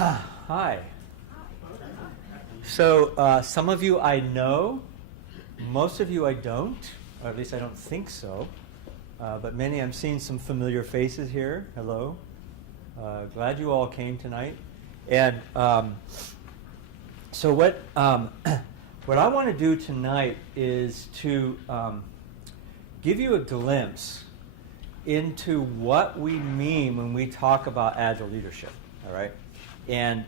Hi. So some of you I know, most of you I don't, or at least I don't think so. But many, I'm seeing some familiar faces here. Hello. Glad you all came tonight. And so what I want to do tonight is to give you a glimpse into what we mean when we talk about agile leadership. All right. And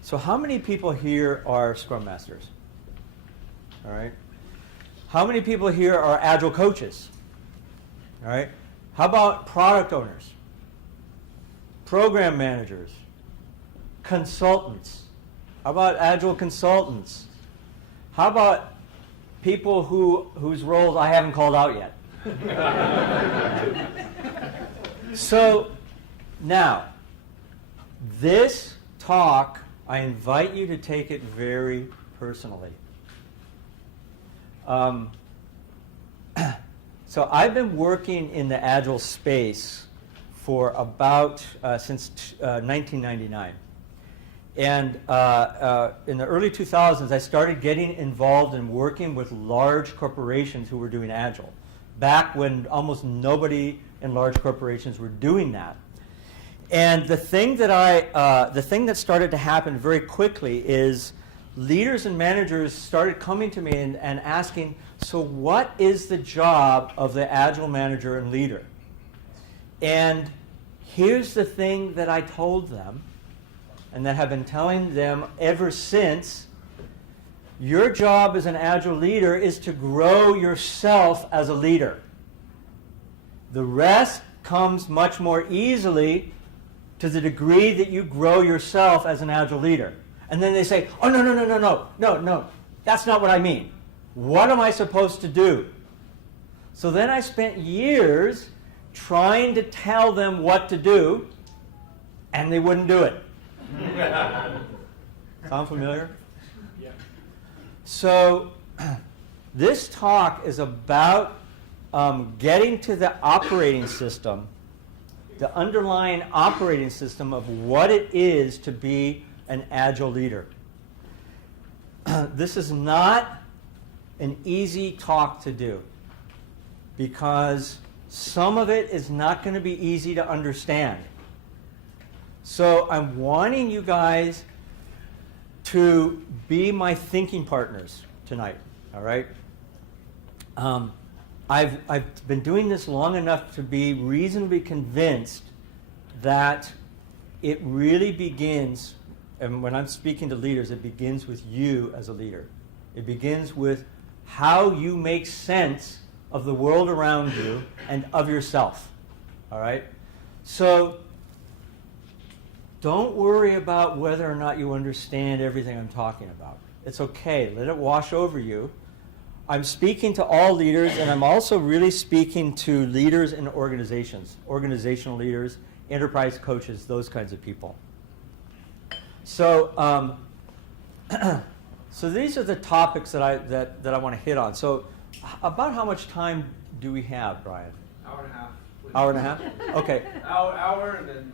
so how many people here are Scrum Masters? All right. How many people here are Agile coaches? All right. How about product owners? Program managers? Consultants? How about Agile consultants? How about people whose roles I haven't called out yet? So now, this talk, I invite you to take it very personally. So I've been working in the Agile space for about since 1999. And in the early 2000s, I started getting involved in working with large corporations who were doing Agile, back when almost nobody in large corporations were doing that. And the thing that started to happen very quickly is leaders and managers started coming to me and asking, so what is the job of the Agile manager and leader? And here's the thing that I told them, and that have been telling them ever since: your job as an Agile leader is to grow yourself as a leader. The rest comes much more easily to the degree that you grow yourself as an Agile leader. And then they say, oh, no, that's not what I mean. What am I supposed to do? So then I spent years trying to tell them what to do, and they wouldn't do it. Sound familiar? Yeah. So this talk is about getting to the operating system, the underlying operating system of what it is to be an Agile leader. This is not an easy talk to do, because some of it is not going to be easy to understand. So I'm wanting you guys to be my thinking partners tonight, all right? I've been doing this long enough to be reasonably convinced that it really begins, and when I'm speaking to leaders, it begins with you as a leader. It begins with how you make sense of the world around you and of yourself, all right? So don't worry about whether or not you understand everything I'm talking about. It's okay. Let it wash over you. I'm speaking to all leaders, and I'm also really speaking to leaders in organizations, organizational leaders, enterprise coaches, those kinds of people. So, so these are the topics that I want to hit on. So, about how much time do we have, Brian? Hour and a half. Hour and a half? Okay. Hour and then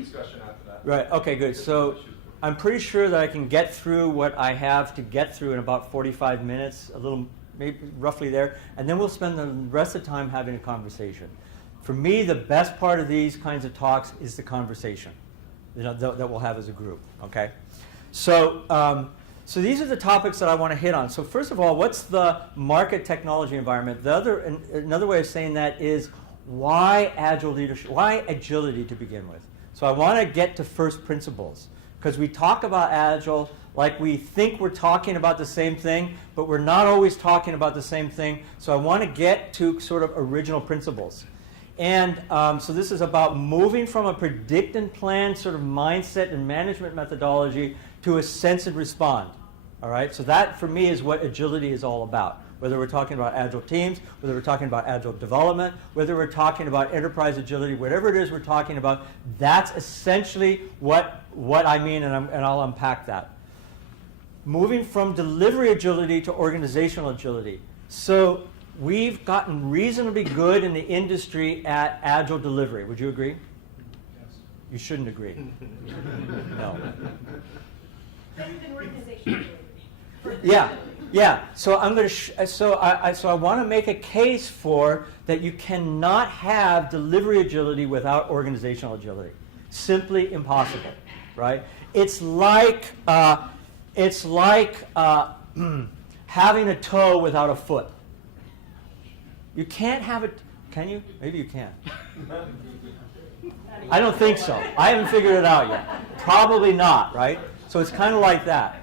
discussion after that. Right, okay, good. So I'm pretty sure that I can get through what I have to get through in about 45 minutes, a little, maybe roughly there, and then we'll spend the rest of the time having a conversation. For me, the best part of these kinds of talks is the conversation, you know, that we'll have as a group, okay? So, so these are the topics that I want to hit on. So first of all, what's the market technology environment? Another way of saying that is, why Agile leadership? Why agility to begin with? So I want to get to first principles, because we talk about Agile like we think we're talking about the same thing, but we're not always talking about the same thing. So I want to get to sort of original principles. And so this is about moving from a predict and plan sort of mindset and management methodology to a sense and respond. All right? So that, for me, is what agility is all about. Whether we're talking about Agile teams, whether we're talking about Agile development, whether we're talking about enterprise agility, whatever it is we're talking about, that's essentially what I mean, and I'll unpack that. Moving from delivery agility to organizational agility. So we've gotten reasonably good in the industry at Agile delivery. Would you agree? Yes. You shouldn't agree. No. Better than organizational agility. Yeah, yeah. So I'm going to. So I want to make a case for that. You cannot have delivery agility without organizational agility. Simply impossible, right? It's like having a toe without a foot. You can't have it. Can you? Maybe you can. I don't think so. I haven't figured it out yet. Probably not, right? So it's kind of like that.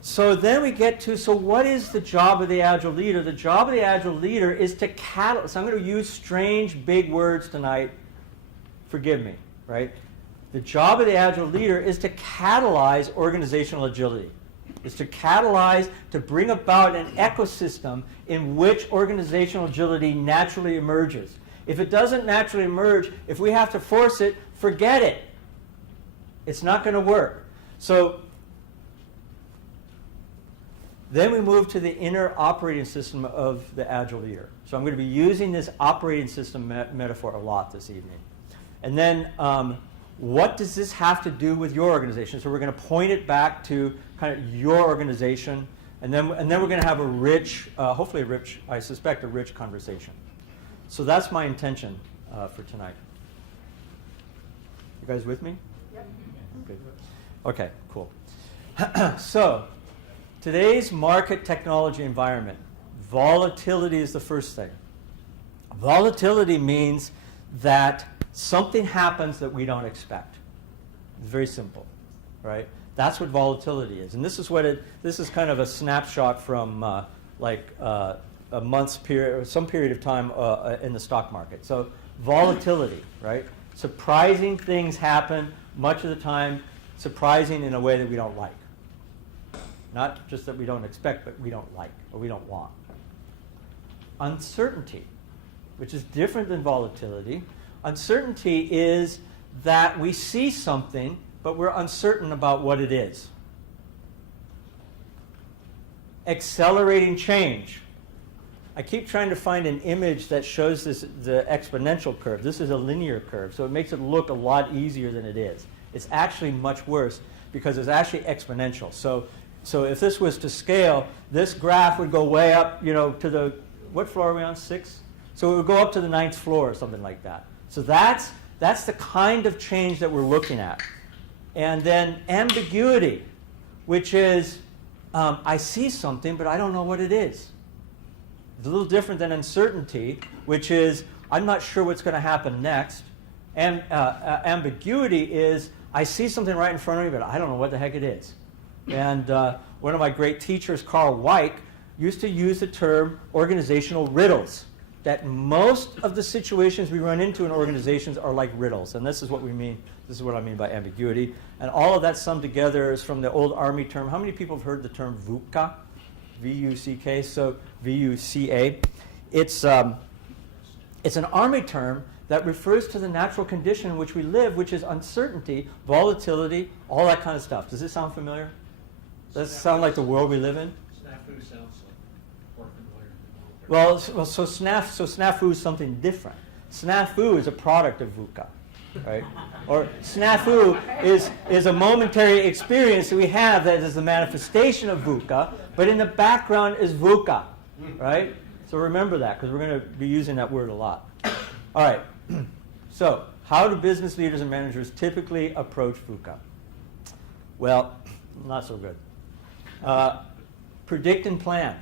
So then we get to, so what is the job of the Agile leader? The job of the Agile leader is to catalyze. So I'm going to use strange big words tonight. Forgive me, right? The job of the Agile leader is to catalyze organizational agility. Is to catalyze, to bring about an ecosystem in which organizational agility naturally emerges. If it doesn't naturally emerge, if we have to force it, forget it. It's not going to work. So then we move to the inner operating system of the Agile leader. So I'm going to be using this operating system metaphor a lot this evening. And then what does this have to do with your organization? So we're going to point it back to kind of your organization, and then we're going to have a rich, hopefully a rich, I suspect a rich conversation. So that's my intention for tonight. You guys with me? Yep. Good. Okay, cool. So today's market technology environment, volatility is the first thing. Volatility means that something happens that we don't expect. It's very simple, right? That's what volatility is. And this is what this is kind of a snapshot from a month's period, or some period of time in the stock market. So volatility, right? Surprising things happen, much of the time surprising in a way that we don't like. Not just that we don't expect, but we don't like, or we don't want. Uncertainty, which is different than volatility. Uncertainty is that we see something, but we're uncertain about what it is. Accelerating change. I keep trying to find an image that shows the exponential curve. This is a linear curve, so it makes it look a lot easier than it is. It's actually much worse because it's actually exponential. So if this was to scale, this graph would go way up, to the, what floor are we on, 6? So it would go up to the 9th floor or something like that. So that's the kind of change that we're looking at. And then ambiguity, which is I see something, but I don't know what it is. It's a little different than uncertainty, which is I'm not sure what's going to happen next. And ambiguity is I see something right in front of me, but I don't know what the heck it is. And one of my great teachers, Carl Weick, used to use the term organizational riddles. That most of the situations we run into in organizations are like riddles. And this is what we mean. This is what I mean by ambiguity. And all of that summed together is from the old Army term. How many people have heard the term VUCA? V-U-C-K, so V-U-C-A. It's an Army term that refers to the natural condition in which we live, which is uncertainty, volatility, all that kind of stuff. Does this sound familiar? Does it sound like the world we live in? Snafu sounds like more familiar. Well, so snafu is something different. Snafu is a product of VUCA, right? Or snafu is a momentary experience that we have that is the manifestation of VUCA, but in the background is VUCA, right? So remember that, because we're going to be using that word a lot. All right. So how do business leaders and managers typically approach VUCA? Well, not so good. Predict and plan.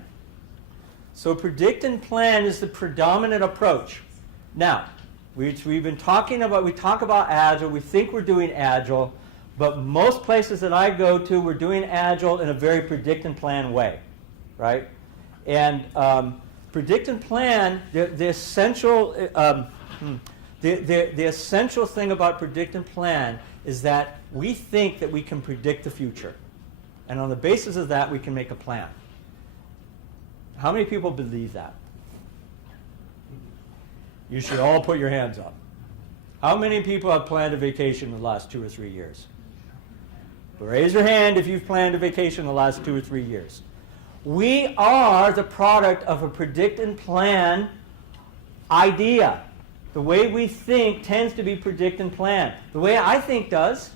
So predict and plan is the predominant approach. Now, we've been talking about, we talk about Agile, we think we're doing Agile, but most places that I go to, we're doing Agile in a very predict and plan way, right? And predict and plan, the essential thing about predict and plan is that we think that we can predict the future. And on the basis of that, we can make a plan. How many people believe that? You should all put your hands up. How many people have planned a vacation in the last 2 or 3 years? Raise your hand if you've planned a vacation in the last 2 or 3 years. We are the product of a predict and plan idea. the way we think tends to be predict and plan. The way I think does.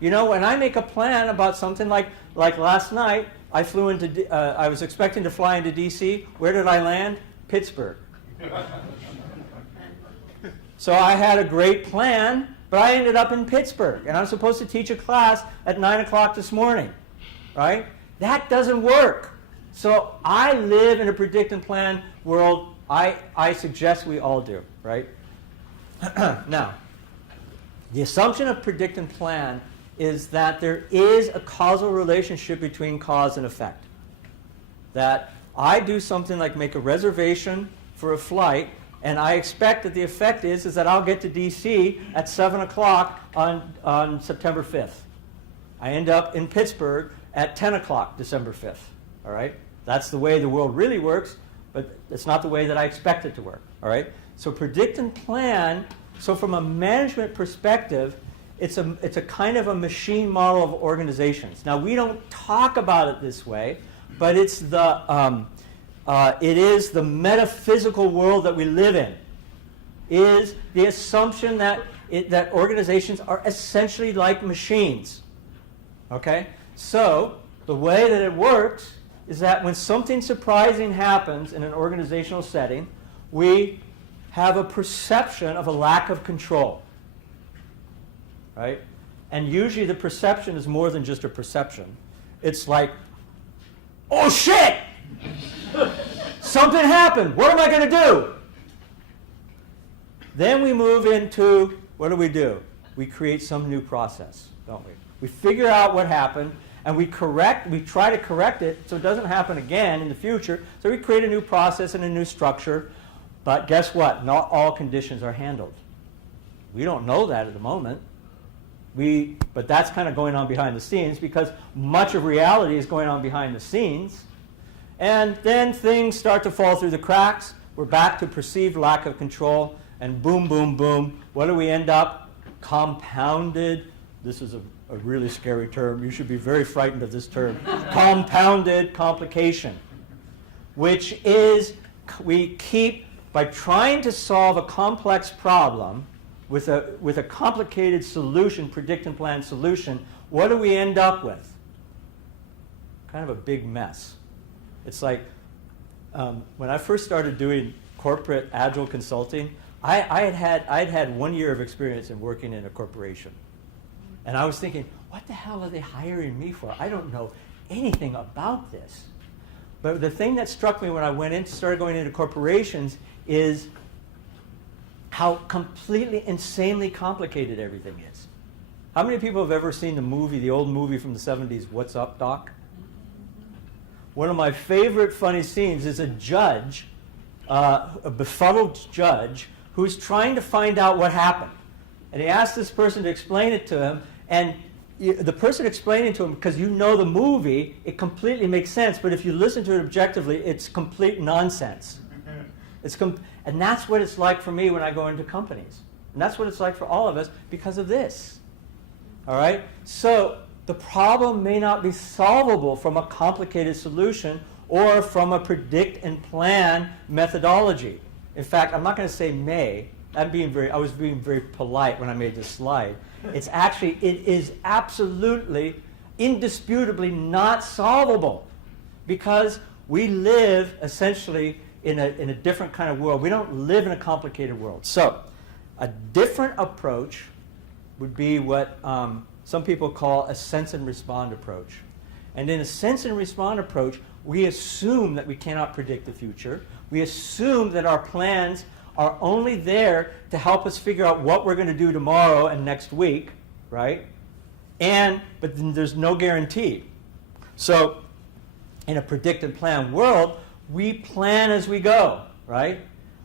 You know, when I make a plan about something like last night, I flew into, I was expecting to fly into DC. Where did I land? Pittsburgh. So I had a great plan, but I ended up in Pittsburgh, and I'm supposed to teach a class at 9 o'clock this morning, right? That doesn't work. So I live in a predict and plan world. I suggest we all do, right? Now, the assumption of predict and plan is that there is a causal relationship between cause and effect. That I do something like make a reservation for a flight, and I expect that the effect is that I'll get to DC at 7 o'clock on September 5th. I end up in Pittsburgh at 10 o'clock December 5th. All right? That's the way the world really works, but it's not the way that I expect it to work. All right? So predict and plan, so from a management perspective, it's a kind of a machine model of organizations. Now, we don't talk about it this way, but it's it is the metaphysical world that we live in, is the assumption that organizations are essentially like machines. Okay? So, the way that it works is that when something surprising happens in an organizational setting, we have a perception of a lack of control. Right? And usually the perception is more than just a perception. It's like, oh shit! Something happened. What am I going to do? Then we move into, what do? We create some new process, don't we? We figure out what happened, and we try to correct it so it doesn't happen again in the future. So we create a new process and a new structure. But guess what? Not all conditions are handled. We don't know that at the moment. But that's kind of going on behind the scenes, because much of reality is going on behind the scenes. And then things start to fall through the cracks. We're back to perceived lack of control. And boom, boom, boom. What do we end up? Compounded. This is a really scary term. You should be very frightened of this term. Compounded complication. Which is, we keep, by trying to solve a complex problem with a complicated solution, predict and plan solution, what do we end up with? Kind of a big mess. It's like when I first started doing corporate agile consulting, I'd had 1 year of experience in working in a corporation. And I was thinking, what the hell are they hiring me for? I don't know anything about this. But the thing that struck me when I started going into corporations is how completely, insanely complicated everything is. How many people have ever seen the old movie from the 70s, What's Up, Doc? One of my favorite funny scenes is a judge, a befuddled judge, who's trying to find out what happened. And he asks this person to explain it to him, and the person explaining to him, because you know the movie, it completely makes sense, but if you listen to it objectively, it's complete nonsense. And that's what it's like for me when I go into companies. And that's what it's like for all of us because of this. All right? So the problem may not be solvable from a complicated solution or from a predict and plan methodology. In fact, I'm not going to say may. I was being very polite when I made this slide. It is absolutely, indisputably not solvable, because we live essentially in a different kind of world. We don't live in a complicated world. So a different approach would be what some people call a sense and respond approach. And in a sense and respond approach, we assume that we cannot predict the future. We assume that our plans are only there to help us figure out what we're going to do tomorrow and next week, right? But then there's no guarantee. So in a predict and plan world, we plan as we go, right?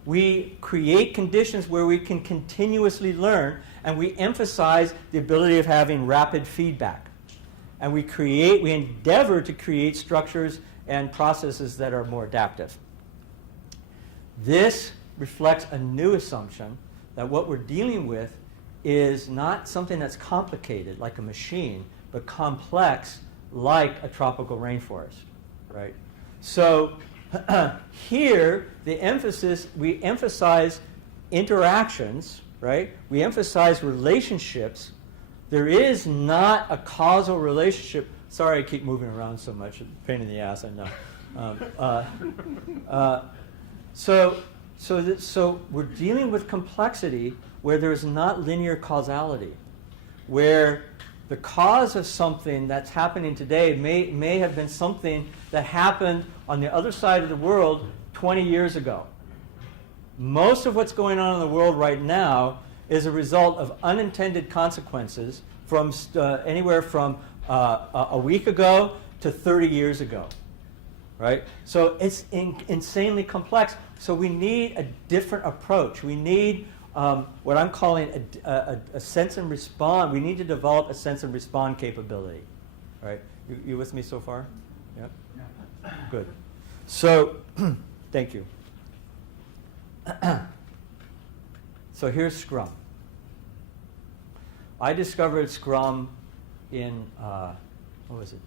We create conditions where we can continuously learn, and we emphasize the ability of having rapid feedback. And we endeavor to create structures and processes that are more adaptive. This reflects a new assumption that what we're dealing with is not something that's complicated like a machine, but complex like a tropical rainforest, right? So here, we emphasize interactions, right? We emphasize relationships. There is not a causal relationship. Sorry I keep moving around so much. Pain in the ass, I know. So we're dealing with complexity where there's not linear causality, where the cause of something that's happening today may have been something that happened on the other side of the world 20 years ago. Most of what's going on in the world right now is a result of unintended consequences from anywhere from a week ago to 30 years ago, right? So it's insanely complex. So we need a different approach. We need what I'm calling a sense and respond. We need to develop a sense and respond capability, right? You with me so far? Yep. Yeah. Good. So, thank you. So here's Scrum. I discovered Scrum in,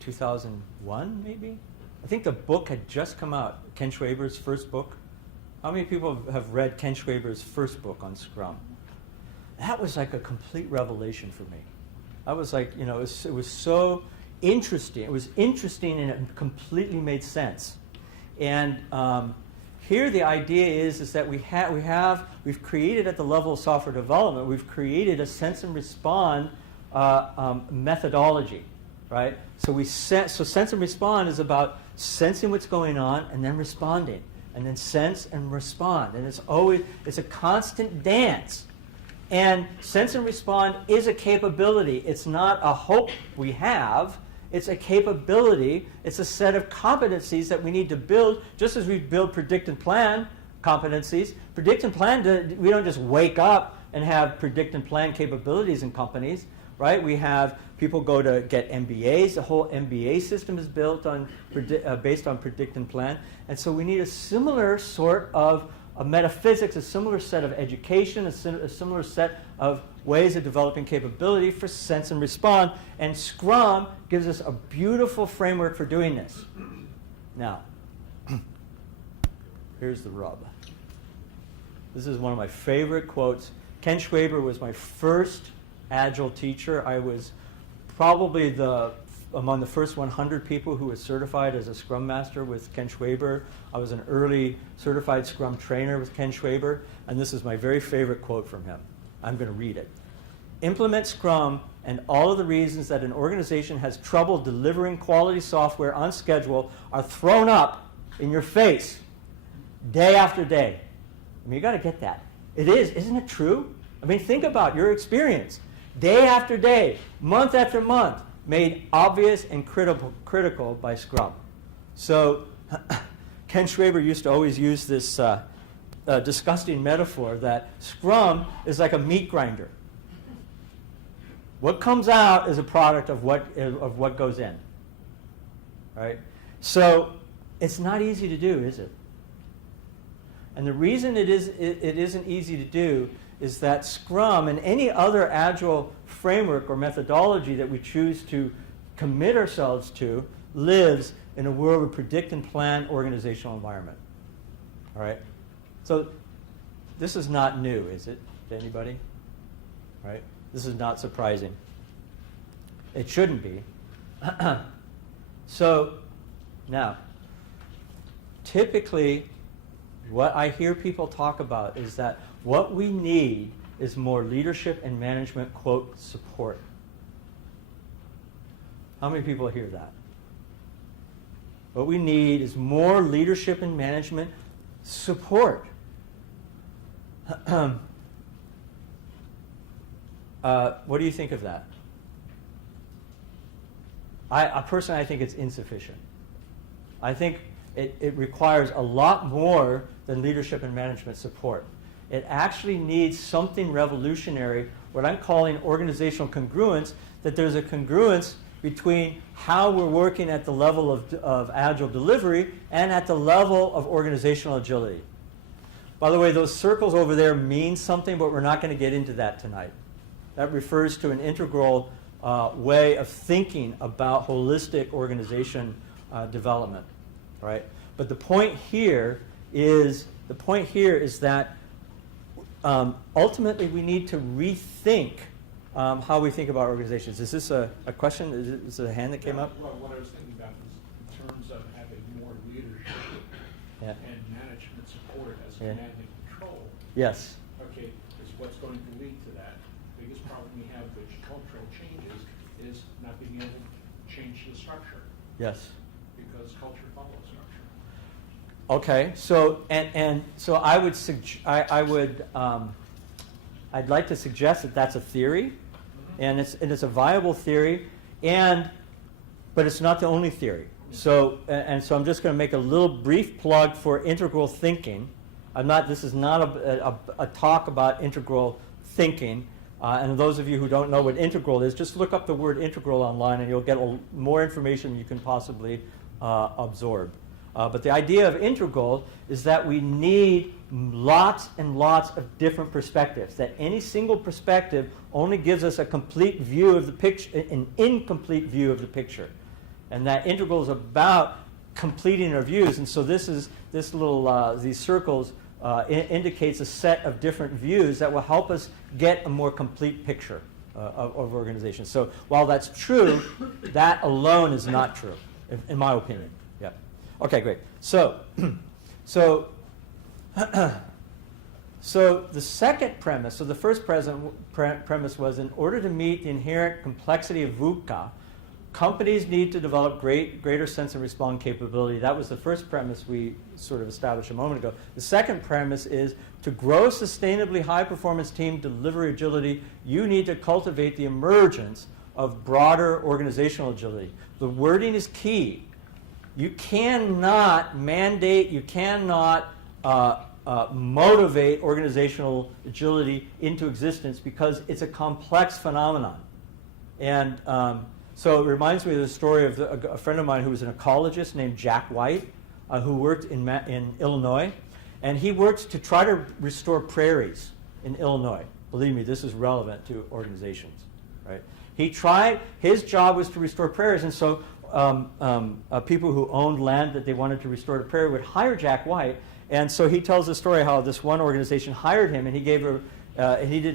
2001 maybe? I think the book had just come out, Ken Schwaber's first book. How many people have read Ken Schwaber's first book on Scrum? That was like a complete revelation for me. I was like, it was so interesting. It was interesting and it completely made sense. And here the idea is that we've created at the level of software development, we've created a sense and respond methodology, right? So sense and respond is about sensing what's going on and then responding, and then sense and respond. And it's a constant dance. And sense and respond is a capability. It's not a hope we have. It's a capability. It's a set of competencies that we need to build, just as we build predict and plan competencies. Predict and plan, we don't just wake up and have predict and plan capabilities in companies, right? We have people go to get MBAs. The whole MBA system is built on based on predict and plan. And so we need a similar sort of metaphysics, a similar set of education, a similar set of ways of developing capability for sense and respond. And Scrum gives us a beautiful framework for doing this. Now, here's the rub. This is one of my favorite quotes. Ken Schwaber was my first Agile teacher. I was probably among the first 100 people who was certified as a Scrum Master with Ken Schwaber. I was an early certified Scrum trainer with Ken Schwaber, and this is my very favorite quote from him. I'm going to read it. Implement Scrum, and all of the reasons that an organization has trouble delivering quality software on schedule are thrown up in your face day after day. I mean, you got to get that. It is, isn't it true? I mean, think about your experience. Day after day, month after month, made obvious and critical by Scrum. So Ken Schwaber used to always use this disgusting metaphor that Scrum is like a meat grinder. What comes out is a product of what goes in. Right? So it's not easy to do, is it? And the reason it isn't easy to do is that Scrum and any other Agile framework or methodology that we choose to commit ourselves to lives in a world of predict and plan organizational environment. All right? So this is not new, is it, to anybody? Right? This is not surprising. It shouldn't be. So now, typically, what I hear people talk about is that what we need is more leadership and management, quote, support. How many people hear that? What we need is more leadership and management support. What do you think of that? I personally think it's insufficient. I think it requires a lot more than leadership and management support. It actually needs something revolutionary, what I'm calling organizational congruence, that there's a congruence between how we're working at the level of Agile delivery and at the level of organizational agility. By the way, those circles over there mean something, but we're not going to get into that tonight. That refers to an integral way of thinking about holistic organization development, right? But the point here is that ultimately we need to rethink how we think about organizations. Is this a question? Is it a hand that came up? Well, what I was thinking about was in terms of having more leadership Yeah. and management support as Yeah. command and control. Yes. Okay, is what's going to lead to that? The biggest problem we have with cultural changes is not being able to change the structure, Yes. because culture follows structure. Okay. So so I would I'd like to suggest that that's a theory, and it's a viable theory, but it's not the only theory. So so I'm just going to make a little brief plug for integral thinking. This is not a talk about integral thinking. And those of you who don't know what integral is, just look up the word integral online, and you'll get more information than you can possibly absorb. But the idea of integral is that we need lots and lots of different perspectives, that any single perspective only gives us a complete view of the picture, an incomplete view of the picture. And that integral is about completing our views. And so these circles indicates a set of different views that will help us get a more complete picture of organizations. So while that's true, that alone is not true, in my opinion. Yeah. Okay, great. So the second premise, so the first premise was, in order to meet the inherent complexity of VUCA, companies need to develop greater sense and respond capability. That was the first premise we sort of established a moment ago. The second premise is, to grow sustainably high-performance team delivery agility, you need to cultivate the emergence of broader organizational agility. The wording is key. You cannot mandate, you cannot motivate organizational agility into existence, because it's a complex phenomenon. And so it reminds me of the story of a friend of mine who was an ecologist named Jack White, who worked in Illinois. And he worked to try to restore prairies in Illinois. Believe me, this is relevant to organizations, right? His job was to restore prairies, and so people who owned land that they wanted to restore to prairie would hire Jack White. And so he tells the story how this one organization hired him, and he did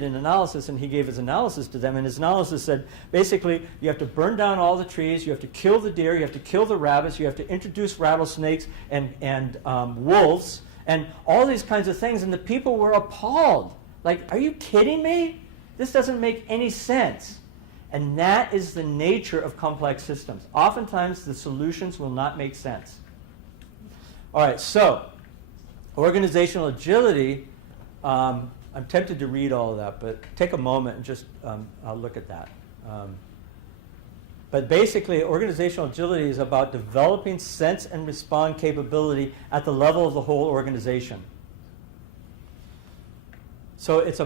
an analysis, and he gave his analysis to them. And his analysis said, basically, you have to burn down all the trees, you have to kill the deer, you have to kill the rabbits, you have to introduce rattlesnakes and wolves, and all these kinds of things. And the people were appalled. Like, are you kidding me? This doesn't make any sense. And that is the nature of complex systems. Oftentimes, the solutions will not make sense. All right, so organizational agility, I'm tempted to read all of that, but take a moment and just look at that. But basically, organizational agility is about developing sense and respond capability at the level of the whole organization. So it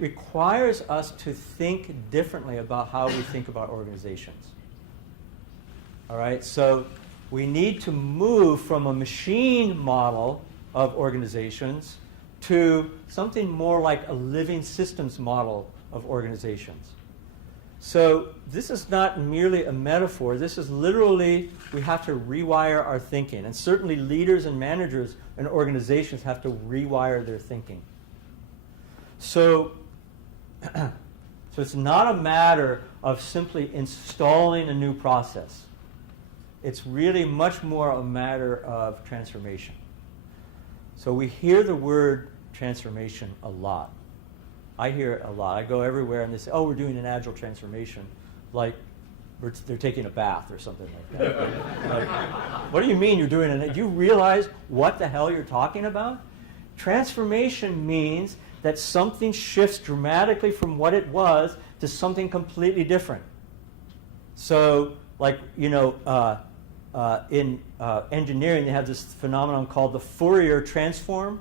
requires us to think differently about how we think about organizations. All right, so we need to move from a machine model of organizations to something more like a living systems model of organizations. So this is not merely a metaphor. This is literally, we have to rewire our thinking. And certainly leaders and managers and organizations have to rewire their thinking. So it's not a matter of simply installing a new process. It's really much more a matter of transformation. So we hear the word transformation a lot. I hear it a lot. I go everywhere and they say, oh, we're doing an agile transformation, like they're taking a bath or something like that. Like, what do you mean you're doing it? Do you realize what the hell you're talking about? Transformation means that something shifts dramatically from what it was to something completely different. So, like, in engineering, they have this phenomenon called the Fourier transform,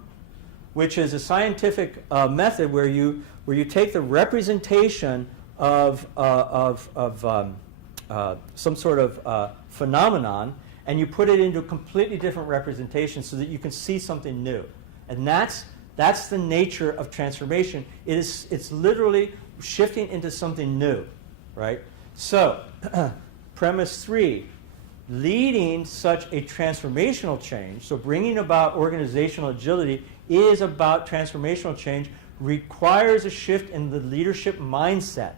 which is a scientific method where you take the representation of some sort of phenomenon, and you put it into a completely different representation so that you can see something new. And that's the nature of transformation. It's literally shifting into something new, right? So, premise 3. leading such a transformational change, so bringing about organizational agility is about transformational change, requires a shift in the leadership mindset.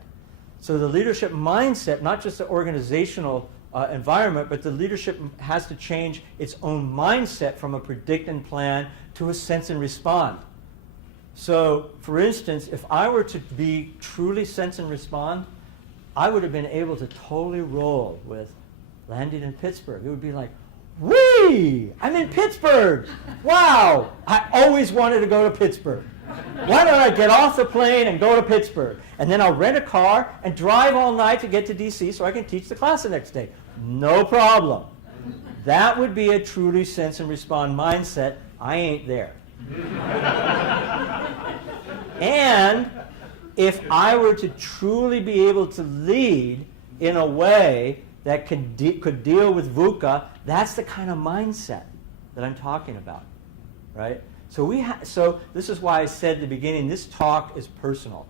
So the leadership mindset, not just the organizational environment, but the leadership has to change its own mindset from a predict and plan to a sense and respond. So, for instance, if I were to be truly sense and respond, I would have been able to totally roll with landing in Pittsburgh. It would be like, whee! I'm in Pittsburgh! Wow! I always wanted to go to Pittsburgh. Why don't I get off the plane and go to Pittsburgh? And then I'll rent a car and drive all night to get to DC so I can teach the class the next day. No problem. That would be a truly sense and respond mindset. I ain't there. And if I were to truly be able to lead in a way that could deal with VUCA, that's the kind of mindset that I'm talking about, right? So this is why I said at the beginning, this talk is personal,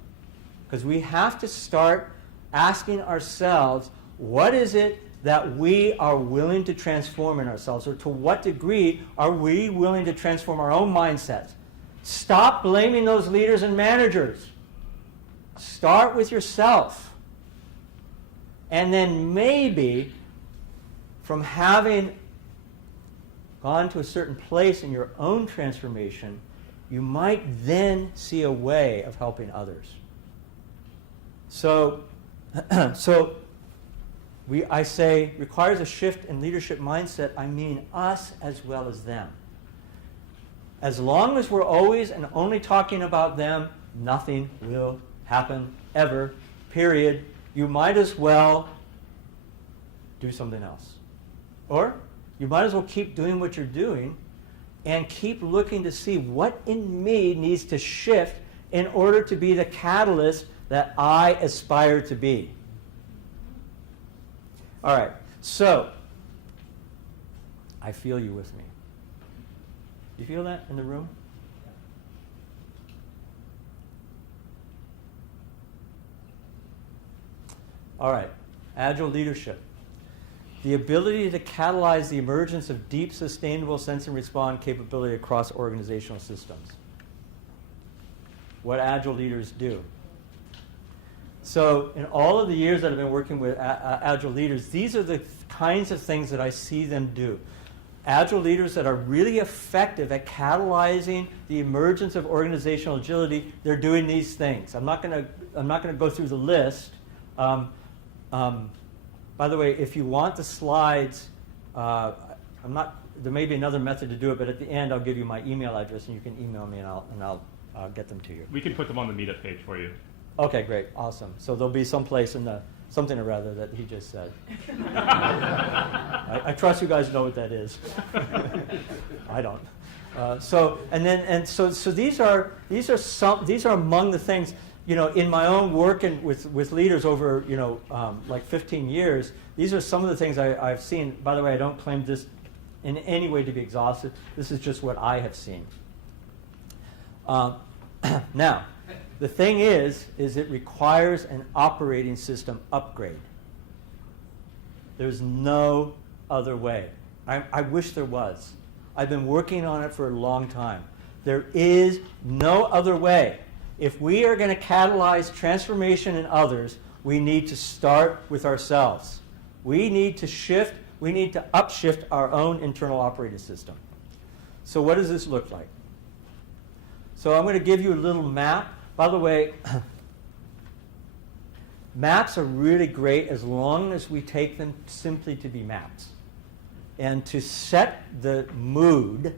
because we have to start asking ourselves, what is it that we are willing to transform in ourselves, or to what degree are we willing to transform our own mindsets? Stop blaming those leaders and managers. Start with yourself. And then maybe from having gone to a certain place in your own transformation, you might then see a way of helping others. So I say requires a shift in leadership mindset. I mean us as well as them. As long as we're always and only talking about them, nothing will happen ever, period. You might as well do something else. Or you might as well keep doing what you're doing and keep looking to see what in me needs to shift in order to be the catalyst that I aspire to be. All right, so I feel you with me. You feel that in the room? All right, agile leadership. The ability to catalyze the emergence of deep, sustainable sense and respond capability across organizational systems. What agile leaders do. So in all of the years that I've been working with agile leaders, these are the kinds of things that I see them do. Agile leaders that are really effective at catalyzing the emergence of organizational agility, they're doing these things. I'm not going to go through the list. By the way, if you want the slides, there may be another method to do it, but at the end I'll give you my email address and you can email me and I'll get them to you. We can put them on the meetup page for you. Okay, great, awesome. So there'll be some place in the something or rather that he just said. I trust you guys know what that is. I don't. So these are among the things, you know, in my own work and with leaders over, you know, like 15 years. These are some of the things I've seen. By the way, I don't claim this in any way to be exhaustive. This is just what I have seen. Now, the thing is it requires an operating system upgrade. There's no other way. I wish there was. I've been working on it for a long time. There is no other way. If we are going to catalyze transformation in others, we need to start with ourselves. We need to shift, we need to upshift our own internal operating system. So what does this look like? So I'm going to give you a little map. By the way, maps are really great as long as we take them simply to be maps. And to set the mood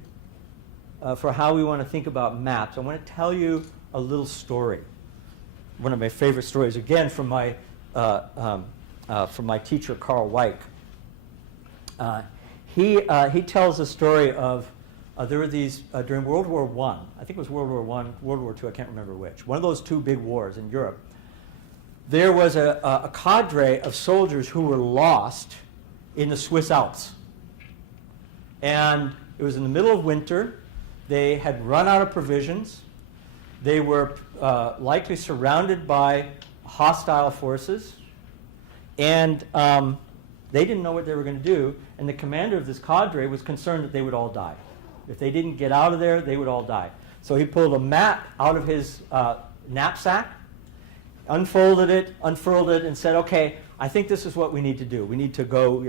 for how we want to think about maps, I want to tell you a little story. One of my favorite stories, again, from my teacher, Carl Weick. He tells a story of there were these, during World War I, I think it was World War I, World War II, I can't remember which, one of those two big wars in Europe. There was a cadre of soldiers who were lost in the Swiss Alps. And it was in the middle of winter. They had run out of provisions. They were likely surrounded by hostile forces. And They didn't know what they were going to do, and the commander of this cadre was concerned that they would all die. If they didn't get out of there, they would all die. So he pulled a map out of his knapsack, unfolded it, unfurled it, and said, okay, I think this is what we need to do. We need to go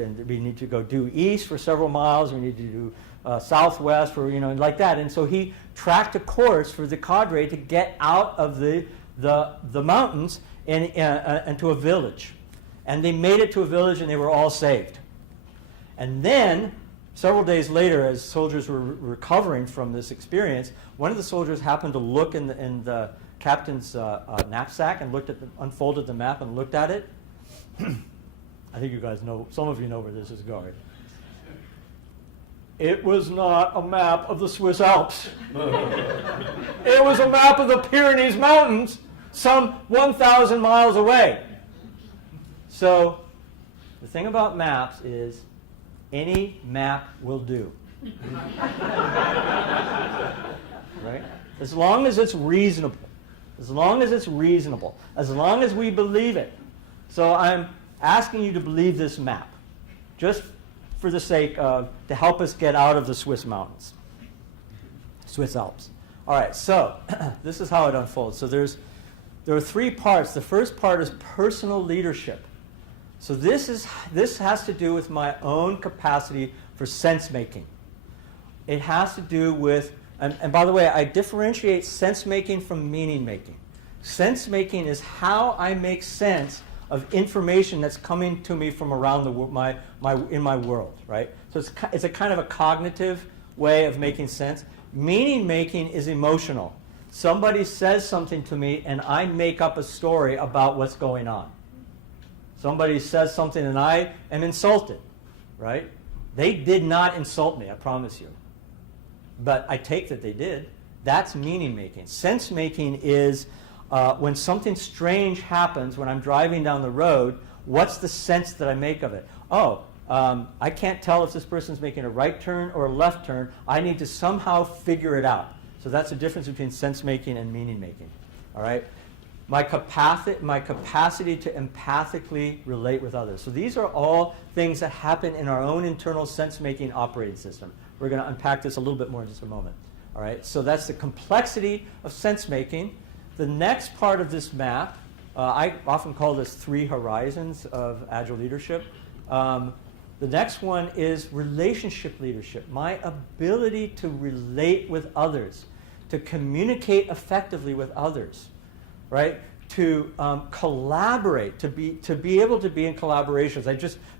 due east for several miles. We need to do southwest for, like that. And so he tracked a course for the cadre to get out of the mountains and to a village. And they made it to a village, and they were all saved. And then, several days later, as soldiers were recovering from this experience, one of the soldiers happened to look in the captain's knapsack and unfolded the map and looked at it. I think you guys know, some of you know where this is going. It was not a map of the Swiss Alps. It was a map of the Pyrenees Mountains, some 1,000 miles away. So, the thing about maps is any map will do. Right? As long as it's reasonable. As long as it's reasonable. As long as we believe it. So I'm asking you to believe this map. Just for the sake of, to help us get out of the Swiss mountains. Swiss Alps. All right, so this is how it unfolds. So there are 3 parts. The first part is personal leadership. So this has to do with my own capacity for sense making. It has to do with, and by the way, I differentiate sense making from meaning making. Sense making is how I make sense of information that's coming to me from around in my world, right? So it's a kind of a cognitive way of making sense. Meaning making is emotional. Somebody says something to me, and I make up a story about what's going on. Somebody says something and I am insulted, right? They did not insult me, I promise you. But I take that they did. That's meaning making. Sense making is when something strange happens when I'm driving down the road, what's the sense that I make of it? I can't tell if this person's making a right turn or a left turn. I need to somehow figure it out. So that's the difference between sense making and meaning making. All right? My capacity to empathically relate with others. So these are all things that happen in our own internal sense-making operating system. We're going to unpack this a little bit more in just a moment. All right, so that's the complexity of sense-making. The next part of this map, I often call this 3 horizons of agile leadership. The next one is relationship leadership. My ability to relate with others, to communicate effectively with others. Right? To collaborate, to be able to be in collaborations.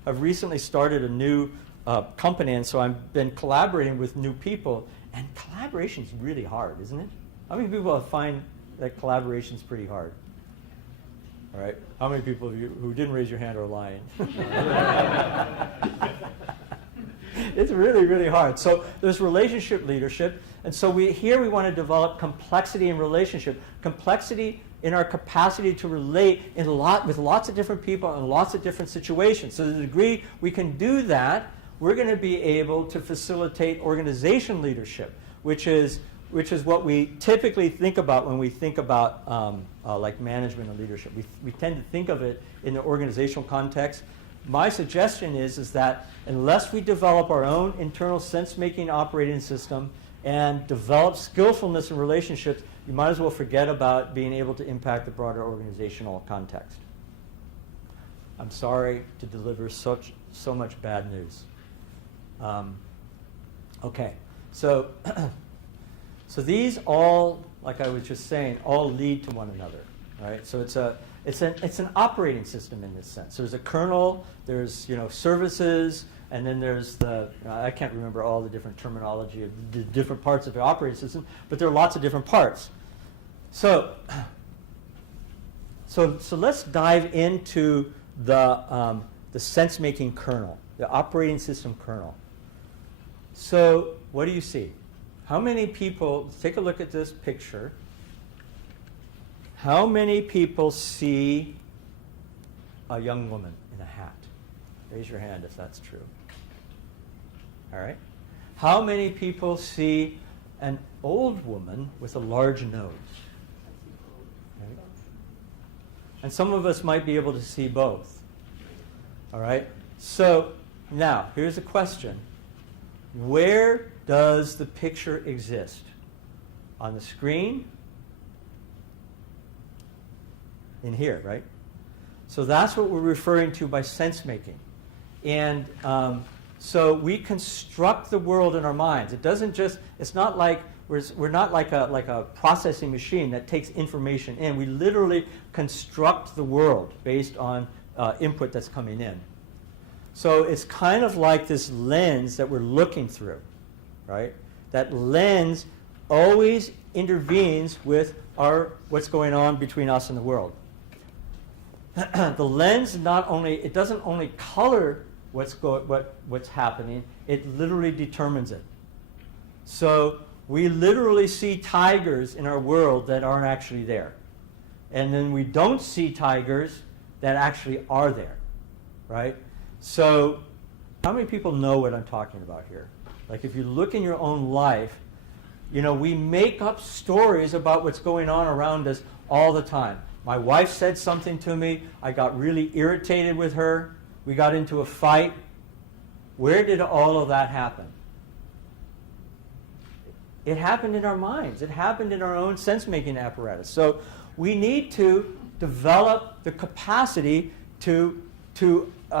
I've recently started a new company, and so I've been collaborating with new people. And collaboration is really hard, isn't it? How many people find that collaboration is pretty hard? All right. How many people of you who didn't raise your hand are lying? It's really, really hard. So there's relationship leadership. And so we want to develop complexity in relationship. Complexity in our capacity to relate with lots of different people in lots of different situations. So to the degree we can do that, we're going to be able to facilitate organization leadership, which is what we typically think about when we think about like management and leadership. We tend to think of it in the organizational context. My suggestion is that unless we develop our own internal sense-making operating system and develop skillfulness in relationships, you might as well forget about being able to impact the broader organizational context. I'm sorry to deliver so much bad news. Okay, so these all, like I was just saying, all lead to one another, right? So it's an operating system in this sense. There's a kernel, there's services, and then there's I can't remember all the different terminology of the different parts of the operating system, but there are lots of different parts. So let's dive into the sense-making kernel, the operating system kernel. So what do you see? How many people, take a look at this picture. How many people see a young woman in a hat? Raise your hand if that's true. All right. How many people see an old woman with a large nose? Right. And some of us might be able to see both. All right. So now, here's a question. Where does the picture exist? On the screen? In here, right? So that's what we're referring to by sense making. And so we construct the world in our minds. It doesn't just, it's not like, we're not like a processing machine that takes information in. We literally construct the world based on input that's coming in. So it's kind of like this lens that we're looking through, right? That lens always intervenes with what's going on between us and the world. The lens it doesn't only color what's happening, it literally determines it. So we literally see tigers in our world that aren't actually there. And then we don't see tigers that actually are there, right? So how many people know what I'm talking about here? Like if you look in your own life, we make up stories about what's going on around us all the time. My wife said something to me. I got really irritated with her. We got into a fight. Where did all of that happen? It happened in our minds. It happened in our own sense-making apparatus. So we need to develop the capacity to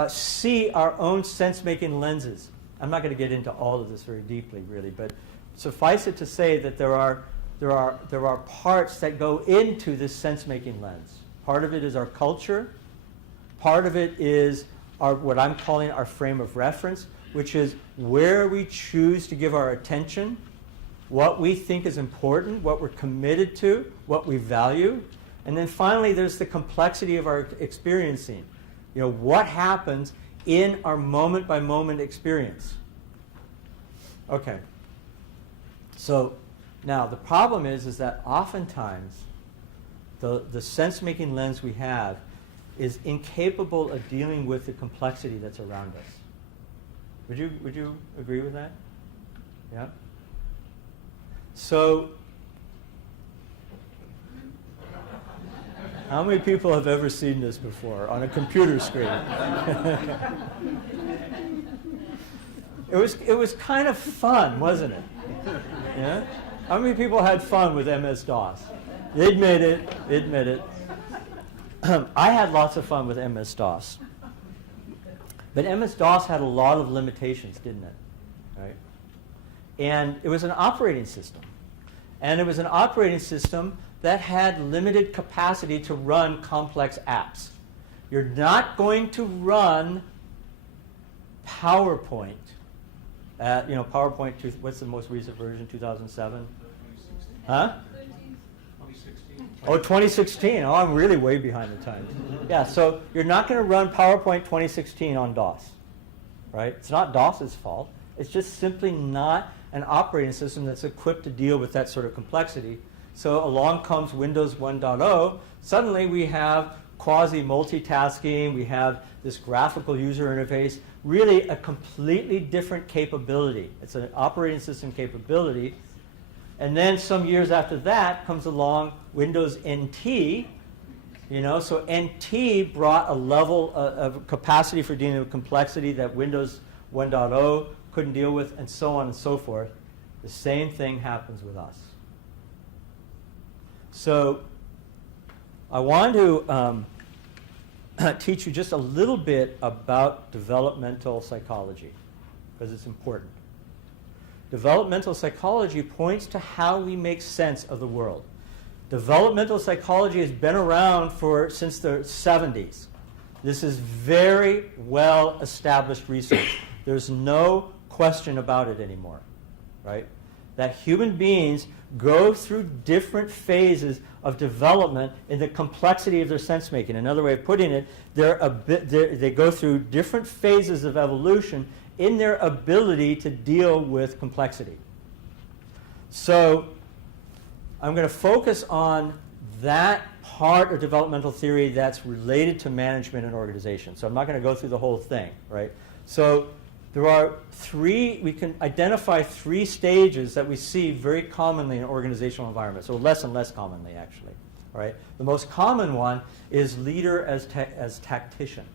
see our own sense-making lenses. I'm not going to get into all of this very deeply, really, but suffice it to say that there are parts that go into this sense-making lens. Part of it is our culture. Part of it is what I'm calling our frame of reference, which is where we choose to give our attention, what we think is important, what we're committed to, what we value. And then finally, there's the complexity of our experiencing. What happens in our moment-by-moment experience. Okay. So now the problem is that oftentimes the sense-making lens we have is incapable of dealing with the complexity that's around us. Would you agree with that? Yeah? So how many people have ever seen this before on a computer screen? It was kind of fun, wasn't it? Yeah? How many people had fun with MS-DOS? Admit it. I had lots of fun with MS-DOS. But MS-DOS had a lot of limitations, didn't it? Right? And it was an operating system. And it was an operating system that had limited capacity to run complex apps. You're not going to run PowerPoint. PowerPoint, what's the most recent version, 2007? Huh? 2016. Oh, 2016. Oh, I'm really way behind the times. Yeah, so you're not going to run PowerPoint 2016 on DOS, right? It's not DOS's fault. It's just simply not an operating system that's equipped to deal with that sort of complexity. So along comes Windows 1.0. Suddenly we have quasi-multitasking. We have this graphical user interface. Really a completely different capability. It's an operating system capability. And then some years after that comes along Windows NT. So NT brought a level of capacity for dealing with complexity that Windows 1.0 couldn't deal with, and so on and so forth. The same thing happens with us. So I want to teach you just a little bit about developmental psychology, because it's important. Developmental psychology points to how we make sense of the world. Developmental psychology has been around since the 70s. This is very well established research. There's no question about it anymore, right? That human beings go through different phases of development in the complexity of their sense making. Another way of putting it, they go through different phases of evolution in their ability to deal with complexity. So I'm going to focus on that part of developmental theory that's related to management and organization. So I'm not going to go through the whole thing, right? So we can identify three stages that we see very commonly in organizational environments, so less and less commonly, actually. Right? The most common one is leader as tactician.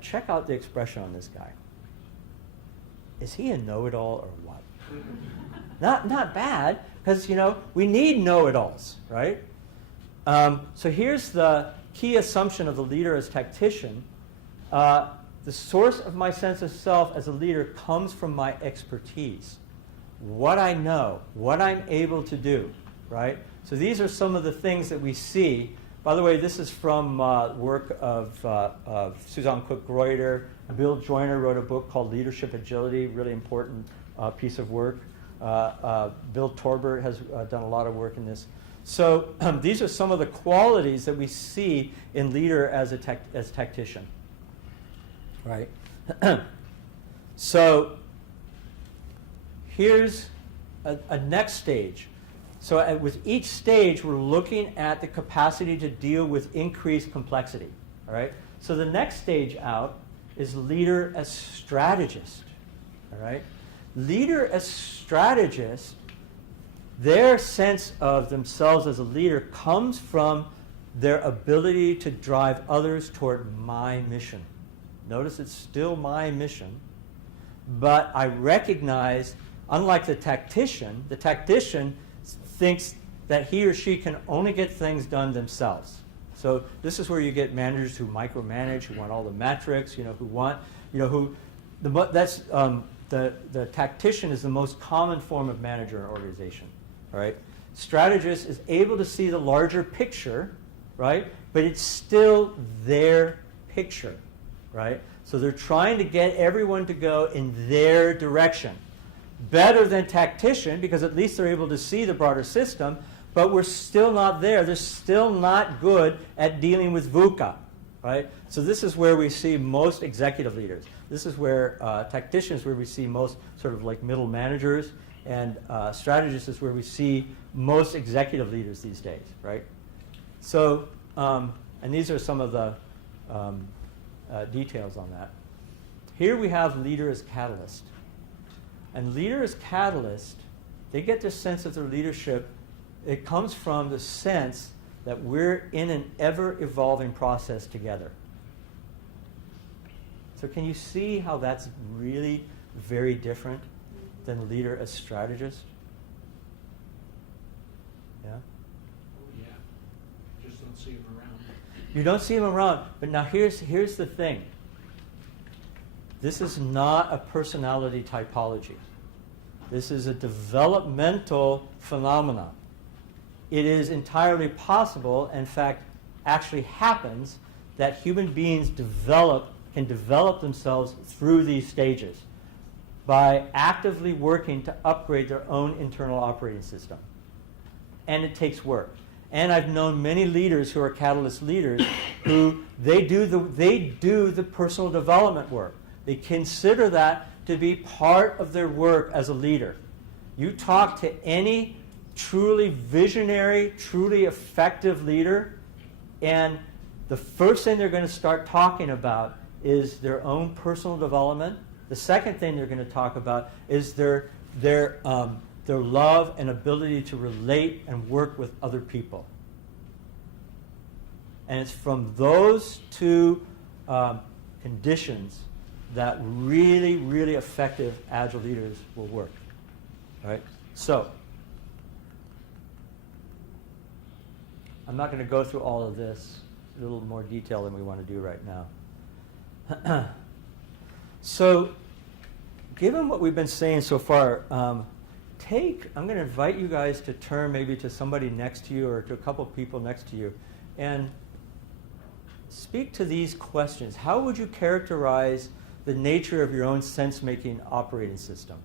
check out the expression on this guy. Is he a know-it-all or what? Not bad, because we need know-it-alls, right? So here's the key assumption of the leader as tactician. The source of my sense of self as a leader comes from my expertise, what I know, what I'm able to do, right? So these are some of the things that we see. By the way, this is from work of Suzanne Cook-Greuter. Bill Joyner wrote a book called Leadership Agility, really important piece of work. Bill Torbert has done a lot of work in this. So these are some of the qualities that we see in leader as tactician, right? So here's a next stage. So with each stage, we're looking at the capacity to deal with increased complexity, all right? So the next stage out is leader as strategist, all right? Leader as strategist, their sense of themselves as a leader comes from their ability to drive others toward my mission. Notice it's still my mission, but I recognize, unlike the tactician thinks that he or she can only get things done themselves. So this is where you get managers who micromanage, who want all the metrics, the tactician is the most common form of manager in an organization, all right? Strategist is able to see the larger picture, right? But it's still their picture, right? So they're trying to get everyone to go in their direction. Better than tactician, because at least they're able to see the broader system, but we're still not there. They're still not good at dealing with VUCA, right? So this is where we see most executive leaders. This is where tacticians, where we see most sort of like middle managers, and strategists is where we see most executive leaders these days, right? So, and these are some of the details on that. Here we have leader as catalyst. And leader as catalyst, they get this sense of their leadership. It comes from the sense that we're in an ever-evolving process together. So can you see how that's really very different than leader as strategist? Yeah? Oh, yeah. Just don't see him around. You don't see him around, but now here's the thing. This is not a personality typology. This is a developmental phenomenon. It is entirely possible, in fact, actually happens, that human beings can develop themselves through these stages by actively working to upgrade their own internal operating system. And it takes work. And I've known many leaders who are catalyst leaders who they do the personal development work. They consider that to be part of their work as a leader. You talk to any truly visionary, truly effective leader, and the first thing they're going to start talking about is their own personal development. The second thing they're going to talk about is their love and ability to relate and work with other people. And it's from those two conditions that really, really effective agile leaders will work. All right? So, I'm not going to go through all of this in a little more detail than we want to do right now. So, given what we've been saying so far, I'm going to invite you guys to turn maybe to somebody next to you or to a couple people next to you and speak to these questions. How would you characterize the nature of your own sense-making operating system?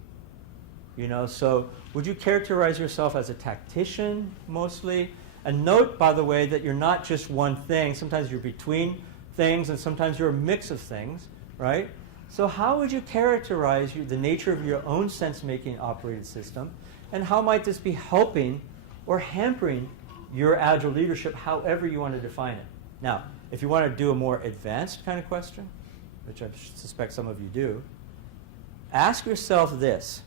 So would you characterize yourself as a tactician mostly? And note, by the way, that you're not just one thing. Sometimes you're between things, and sometimes you're a mix of things, right? So how would you characterize the nature of your own sense-making operating system, and how might this be helping or hampering your agile leadership, however you want to define it? Now, if you want to do a more advanced kind of question, which I suspect some of you do, ask yourself this: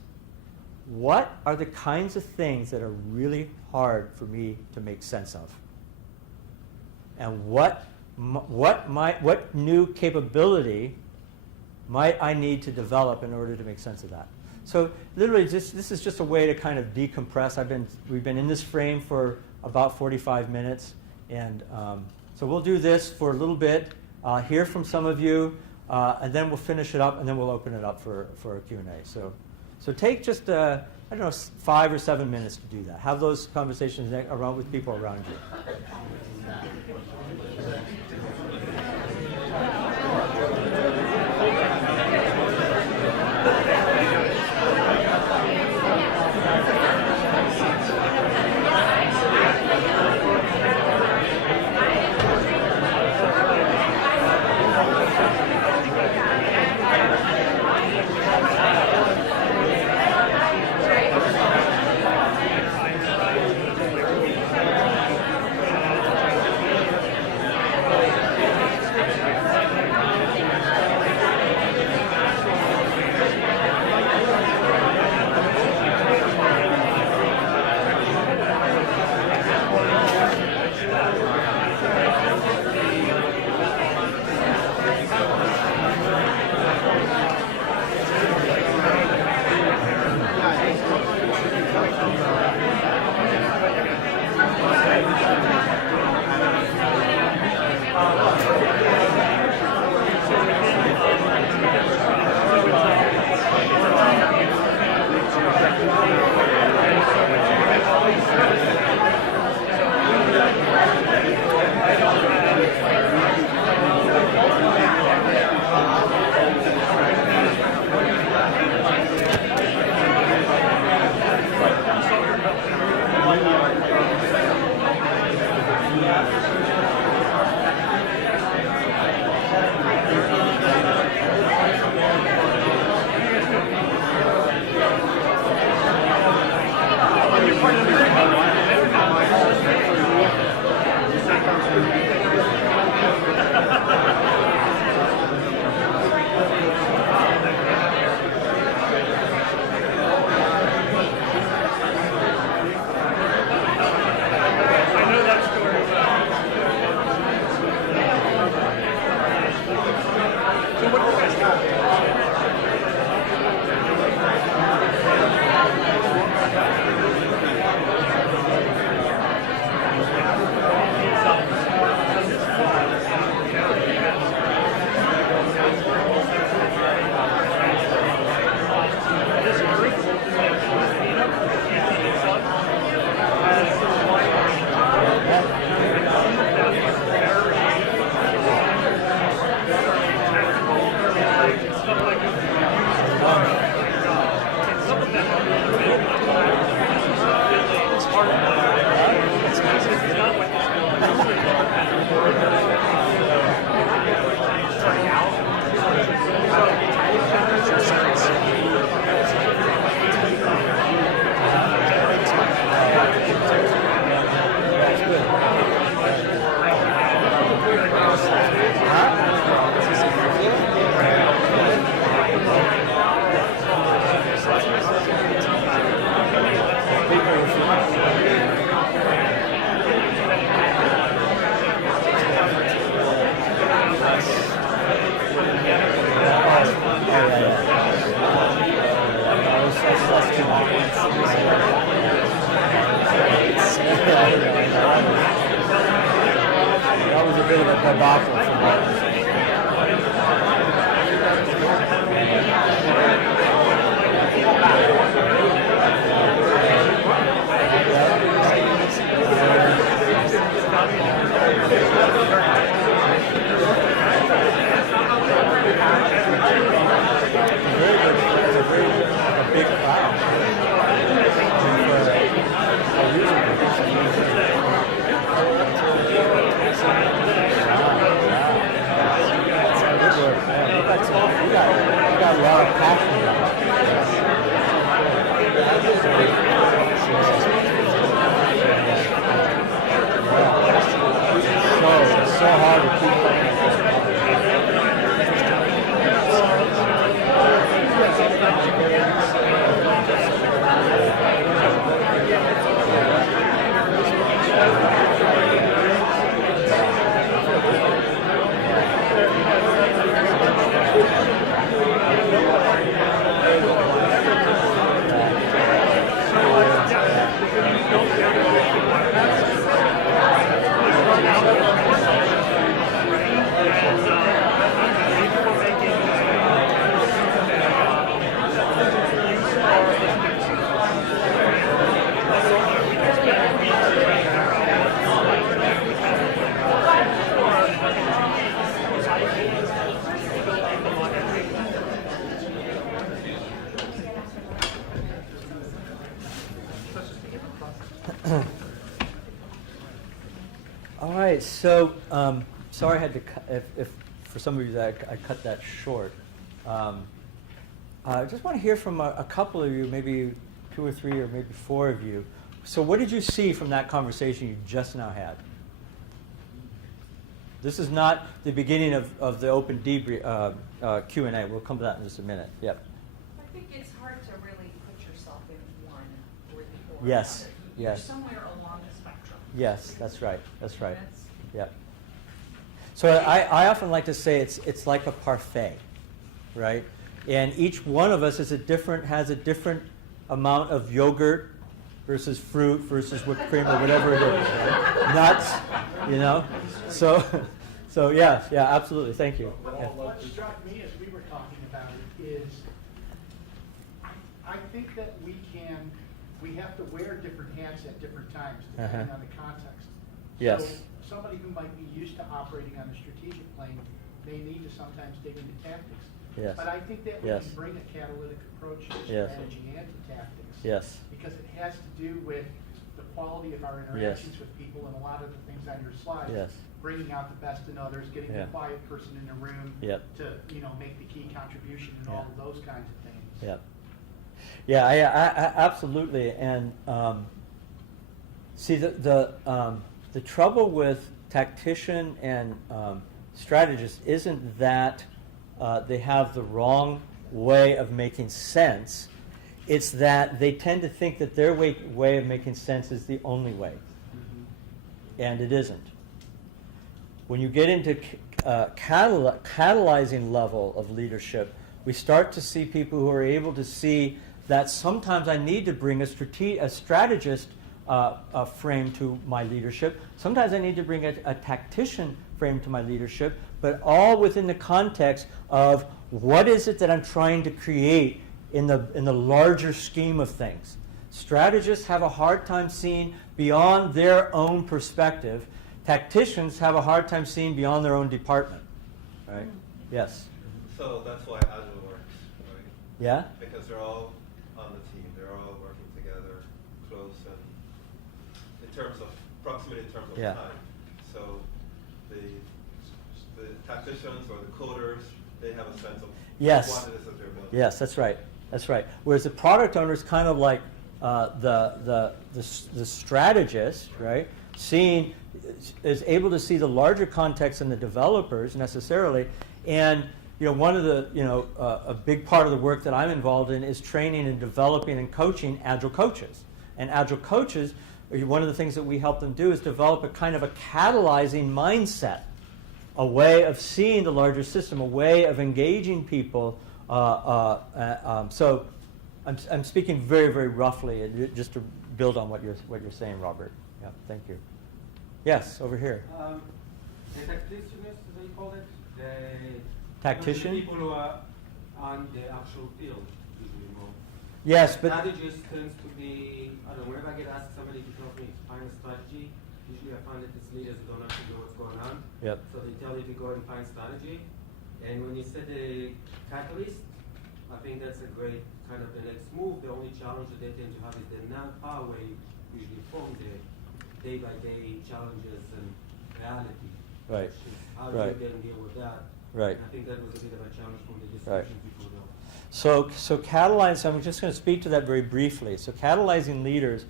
what are the kinds of things that are really hard for me to make sense of? And what what new capability might I need to develop in order to make sense of that? So literally, this is just a way to kind of decompress. We've been in this frame for about 45 minutes, and so we'll do this for a little bit, hear from some of you, and then we'll finish it up, and then we'll open it up for a Q&A. So take just, I don't know, 5 or 7 minutes to do that. Have those conversations around with people around you. That was a bit of a debacle for a big crowd. We got a lot of passion about it. It's so hard to keep so sorry I had to if for some of you that I cut that short. I just want to hear from a couple of you, maybe 2 or 3 or maybe 4 of you. So what did you see from that conversation you just now had? This is not the beginning of the open Q&A. We'll come to that in just a minute. Yep. I think it's hard to really put yourself in one or the other. Yes, You're yes. somewhere along the spectrum. Yes, that's right. That's right. That's- Yep. So I often like to say it's like a parfait, right? And each one of us has a different amount of yogurt versus fruit versus whipped cream or whatever it is, right? Nuts, you know. So yeah, absolutely. Thank you. Yeah. What struck me as we were talking about it is, I think that we have to wear different hats at different times depending on the context. Yes. So somebody who might be used to operating on a strategic plane may need to sometimes dig into tactics. Yes. But I think that we Yes. can bring a catalytic approach to Yes. strategy and to tactics. Yes. Because it has to do with the quality of our interactions with people and a lot of the things on your slides. Yes. Bringing out the best in others, getting Yeah. the quiet person in the room Yep. to, make the key contribution and all of those kinds of things. Yep. Yeah, I absolutely. And see, the trouble with tactician and strategist isn't that they have the wrong way of making sense. It's that they tend to think that their way of making sense is the only way. And it isn't. When you get into catalyzing level of leadership, we start to see people who are able to see that sometimes I need to bring a strategist frame to my leadership. Sometimes I need to bring a tactician frame to my leadership, but all within the context of what is it that I'm trying to create in the larger scheme of things. Strategists have a hard time seeing beyond their own perspective. Tacticians have a hard time seeing beyond their own department. Right? Yes. So that's why Agile works, right? Yeah? Because they're all on the team. They're all working together, close, and in terms of proximity, in terms of Yeah. time. So the tacticians or the coders, they have a sense of Yes. what it is that they're building. Yes, that's right. That's right. Whereas the product owner is kind of like the strategist, right? Is able to see the larger context than the developers necessarily. And one of the a big part of the work that I'm involved in is training and developing and coaching Agile coaches. And Agile coaches, one of the things that we help them do is develop a kind of a catalyzing mindset, a way of seeing the larger system, a way of engaging people. So I'm speaking very, very roughly, just to build on what you're saying, Robert. Yeah, thank you. Yes, over here. The tacticians, they call it. Tactician? The people who are on the actual field, usually more. Yes, but Strategist tends to be, I don't know, whenever I get asked somebody to help me find a strategy, usually I find that it's leaders who don't actually know what's going on. Yep. So they tell you to go and find strategy. And when you said the catalyst, I think that's a great kind of the next move. The only challenge that they tend to have is the non-power way usually form the day-by-day challenges and reality. Right. Which is how Right. do you then deal with that? Right. And I think that was a bit of a challenge from the Right. discussion before though. So catalyze, I'm just going to speak to that very briefly. So catalyzing leaders,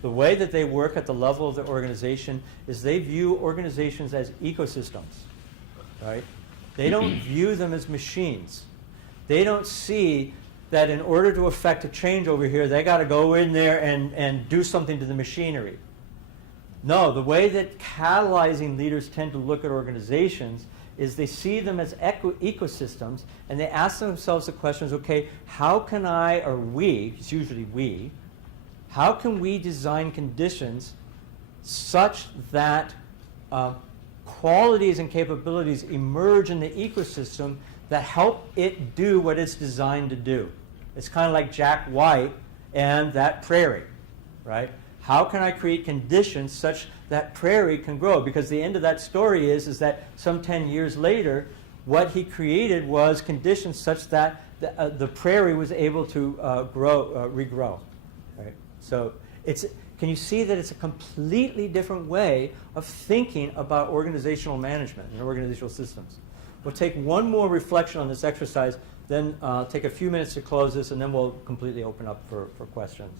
the way that they work at the level of the organization is they view organizations as ecosystems, right? They don't view them as machines. They don't see that in order to effect a change over here, they got to go in there and do something to the machinery. No, the way that catalyzing leaders tend to look at organizations is they see them as ecosystems, and they ask themselves the questions, okay, how can I, or we, it's usually we, how can we design conditions such that qualities and capabilities emerge in the ecosystem that help it do what it's designed to do? It's kind of like Jack White and that prairie, right? How can I create conditions such that prairie can grow? Because the end of that story is that some 10 years later, what he created was conditions such that the prairie was able to regrow. Right? So can you see that it's a completely different way of thinking about organizational management and organizational systems? We'll take one more reflection on this exercise, then take a few minutes to close this, and then we'll completely open up for questions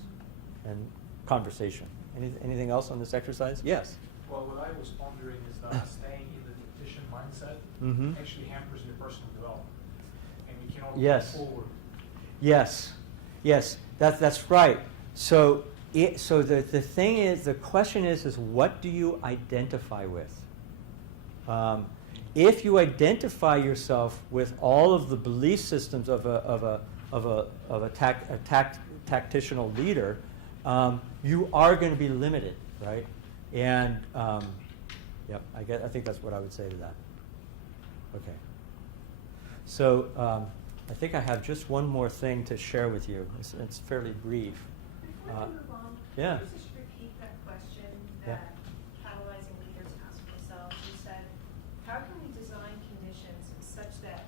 and conversation. Anything else on this exercise? Yes? Well, what I was wondering is that staying in the competition mindset Mhm. actually hampers your personal development. And we can all Yes. move forward. Yes, yes, that's right. So, the thing is, the question is what do you identify with? If you identify yourself with all of the belief systems of a tactitional leader, you are going to be limited, right? And yep, I think that's what I would say to that. Okay. So I think I have just one more thing to share with you. It's fairly brief. Before we move on, yeah. can you just repeat that question Yeah. that catalyzing leaders ask themselves? You said, how can we design conditions such that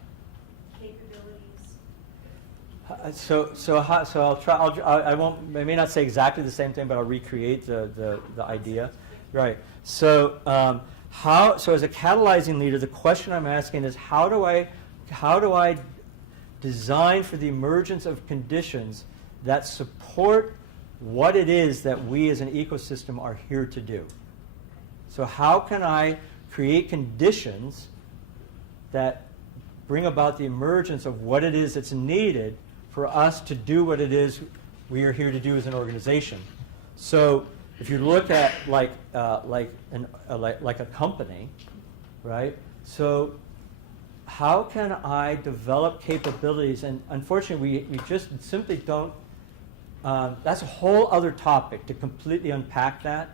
capabilities? So I'll try. I won't. I may not say exactly the same thing, but I'll recreate the idea. Right. So So as a catalyzing leader, the question I'm asking is how do I design for the emergence of conditions that support what it is that we as an ecosystem are here to do? So how can I create conditions that bring about the emergence of what it is that's needed for us to do what it is we are here to do as an organization? So if you look at like a company, right? So how can I develop capabilities? And unfortunately, we just simply don't. That's a whole other topic to completely unpack that.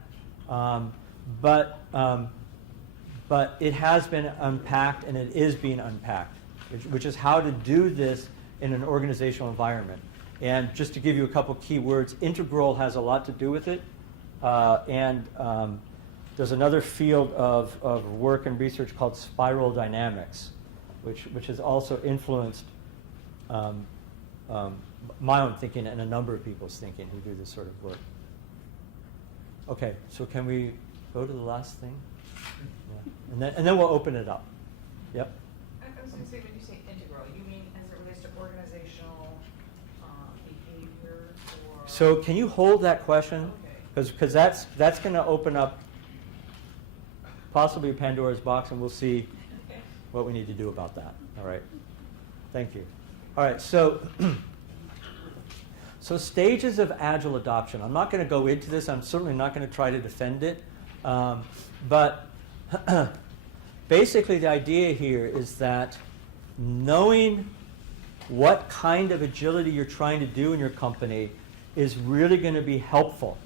But it has been unpacked, and it is being unpacked, which is how to do this in an organizational environment. And just to give you a couple key words, integral has a lot to do with it. And there's another field of work and research called spiral dynamics, which has also influenced my own thinking and a number of people's thinking who do this sort of work. Okay, so can we go to the last thing? Yeah. And then we'll open it up. Yep. I was going to say, when you say integral, you mean as it relates to organizational behavior or? So can you hold that question? Okay. Because that's going to open up possibly Pandora's box, and we'll see what we need to do about that. All right. Thank you. All right. So stages of Agile adoption. I'm not going to go into this. I'm certainly not going to try to defend it. But basically the idea here is that knowing what kind of agility you're trying to do in your company is really going to be helpful.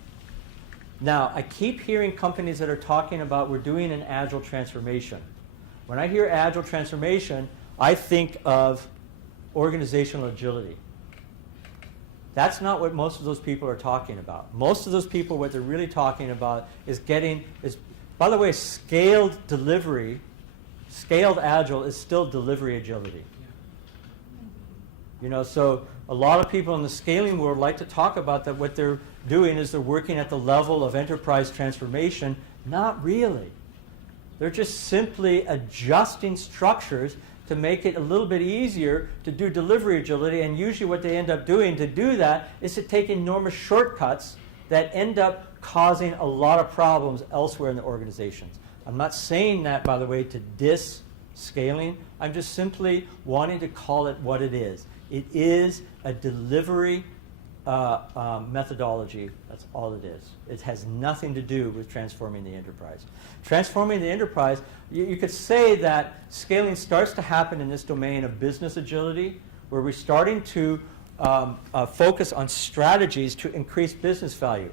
Now, I keep hearing companies that are talking about we're doing an Agile transformation. When I hear Agile transformation, I think of organizational agility. That's not what most of those people are talking about. Most of those people, what they're really talking about is by the way, scaled delivery, scaled Agile is still delivery agility. You know, so a lot of people in the scaling world like to talk about that what they're doing is they're working at the level of enterprise transformation. Not really. They're just simply adjusting structures to make it a little bit easier to do delivery agility, and usually what they end up doing to do that is to take enormous shortcuts that end up causing a lot of problems elsewhere in the organizations. I'm not saying that, by the way, to diss scaling. I'm just simply wanting to call it what it is. It is a delivery methodology. That's all it is. It has nothing to do with transforming the enterprise. Transforming the enterprise, you could say that scaling starts to happen in this domain of business agility, where we're starting to focus on strategies to increase business value.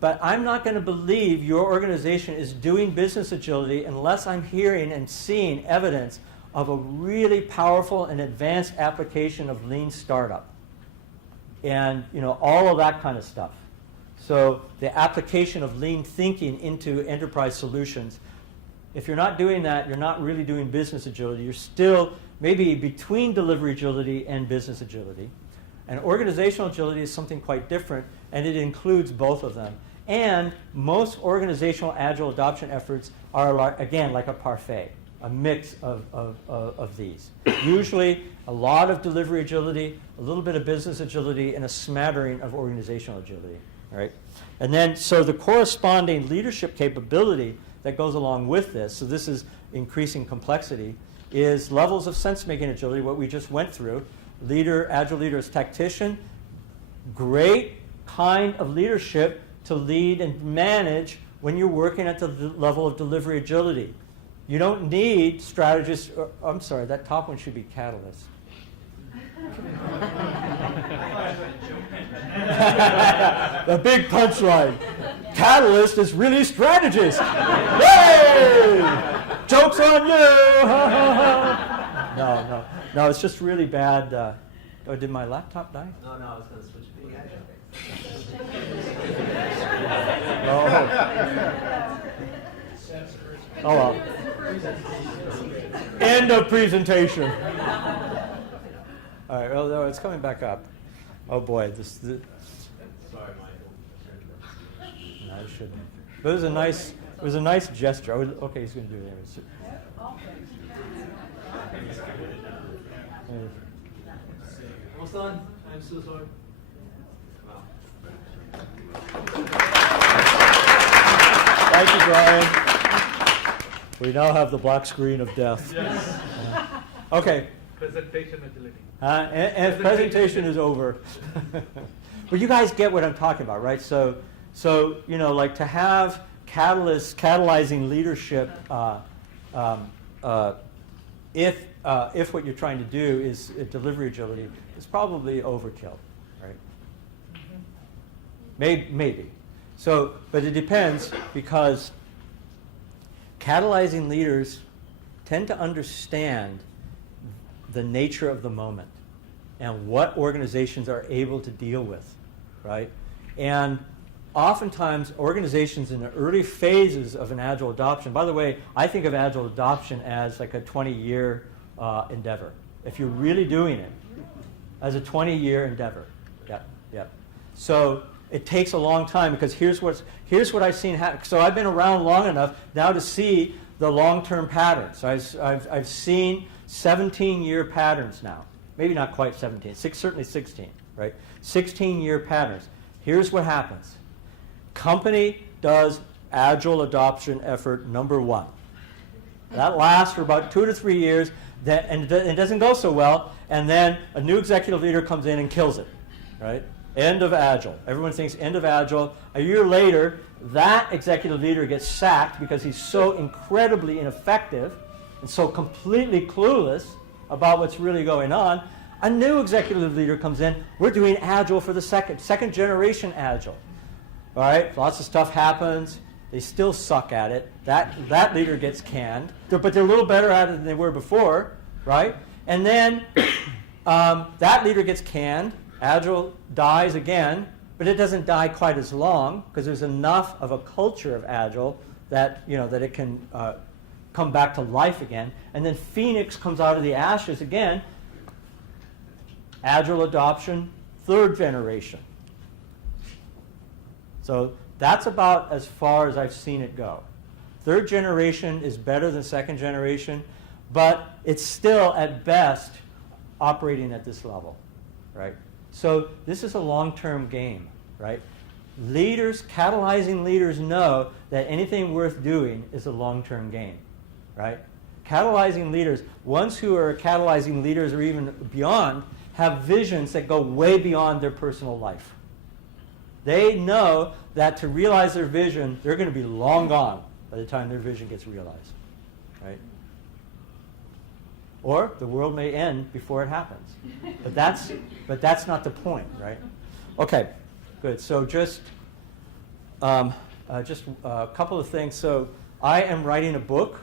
But I'm not going to believe your organization is doing business agility unless I'm hearing and seeing evidence of a really powerful and advanced application of lean startup. And all of that kind of stuff. So the application of lean thinking into enterprise solutions. If you're not doing that, you're not really doing business agility. You're still maybe between delivery agility and business agility. And organizational agility is something quite different, and it includes both of them. And most organizational agile adoption efforts are, again, like a parfait, a mix of these. Usually a lot of delivery agility, a little bit of business agility, and a smattering of organizational agility, right? And then, so the corresponding leadership capability that goes along with this, so this is increasing complexity, is levels of sense-making agility, what we just went through. Agile leader is tactician, great kind of leadership to lead and manage when you're working at the level of delivery agility. You don't need strategists, I'm sorry, that top one should be catalyst. The big punchline. Catalyst is really strategist. Hey! Joke's on you! No, it's just really bad. Oh, did my laptop die? No, I was going to switch to the agile. Oh well. End of presentation. All right, well, no, it's coming back up. Oh boy, Sorry, Michael. No, I shouldn't. But it was a nice gesture. Okay, he's going to do it. Almost done. I'm so sorry. Thank you, Brian. We now have the black screen of death. Yes. Okay. Presentation agility. And presentation is over. But you guys get what I'm talking about, right? So you know, like to have catalyzing leadership, if what you're trying to do is delivery agility, is probably overkill, right? Maybe. So, but it depends, because catalyzing leaders tend to understand the nature of the moment and what organizations are able to deal with, right? And oftentimes organizations in the early phases of an agile adoption, by the way, I think of agile adoption as like a 20-year endeavor. If you're really doing it, as a 20-year endeavor. Yep. So it takes a long time, because here's what I've seen happen. So I've been around long enough now to see the long-term patterns. I've seen 17-year patterns now. Maybe not quite 17, certainly 16, right? 16-year patterns. Here's what happens. Company does agile adoption effort number 1. That lasts for about 2 to 3 years, and it doesn't go so well, and then a new executive leader comes in and kills it, right? End of agile. Everyone thinks end of agile. A year later, that executive leader gets sacked because he's so incredibly ineffective and so completely clueless about what's really going on. A new executive leader comes in. We're doing agile for the second generation agile. All right, lots of stuff happens. They still suck at it. That leader gets canned, but they're a little better at it than they were before, right? And then that leader gets canned. Agile dies again, but it doesn't die quite as long, because there's enough of a culture of agile that that it can come back to life again. And then Phoenix comes out of the ashes again. Agile adoption, 3rd generation. So that's about as far as I've seen it go. 3rd generation is better than 2nd generation, but it's still at best operating at this level, right? So this is a long-term game, right? Catalyzing leaders know that anything worth doing is a long-term game, right? Catalyzing leaders, ones who are catalyzing leaders or even beyond, have visions that go way beyond their personal life. They know that to realize their vision, they're going to be long gone by the time their vision gets realized, right? Or the world may end before it happens. But that's not the point, right? Okay, good. So just a couple of things. So I am writing a book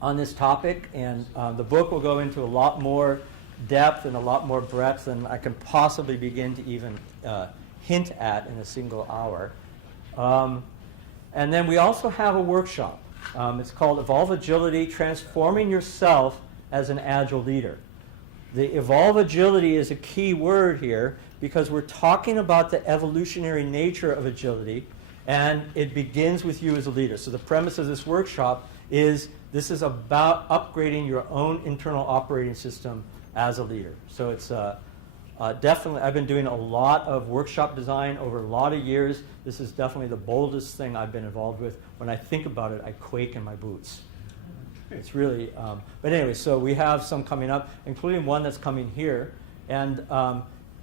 on this topic, and the book will go into a lot more depth and a lot more breadth than I can possibly begin to even hint at in a single hour. And then we also have a workshop. It's called Evolve Agility, Transforming Yourself as an Agile Leader. The evolve agility is a key word here because we're talking about the evolutionary nature of agility, and it begins with you as a leader. So the premise of this workshop is this is about upgrading your own internal operating system as a leader. So it's definitely, I've been doing a lot of workshop design over a lot of years. This is definitely the boldest thing I've been involved with. When I think about it, I quake in my boots. It's really, but anyway, so we have some coming up, including one that's coming here. And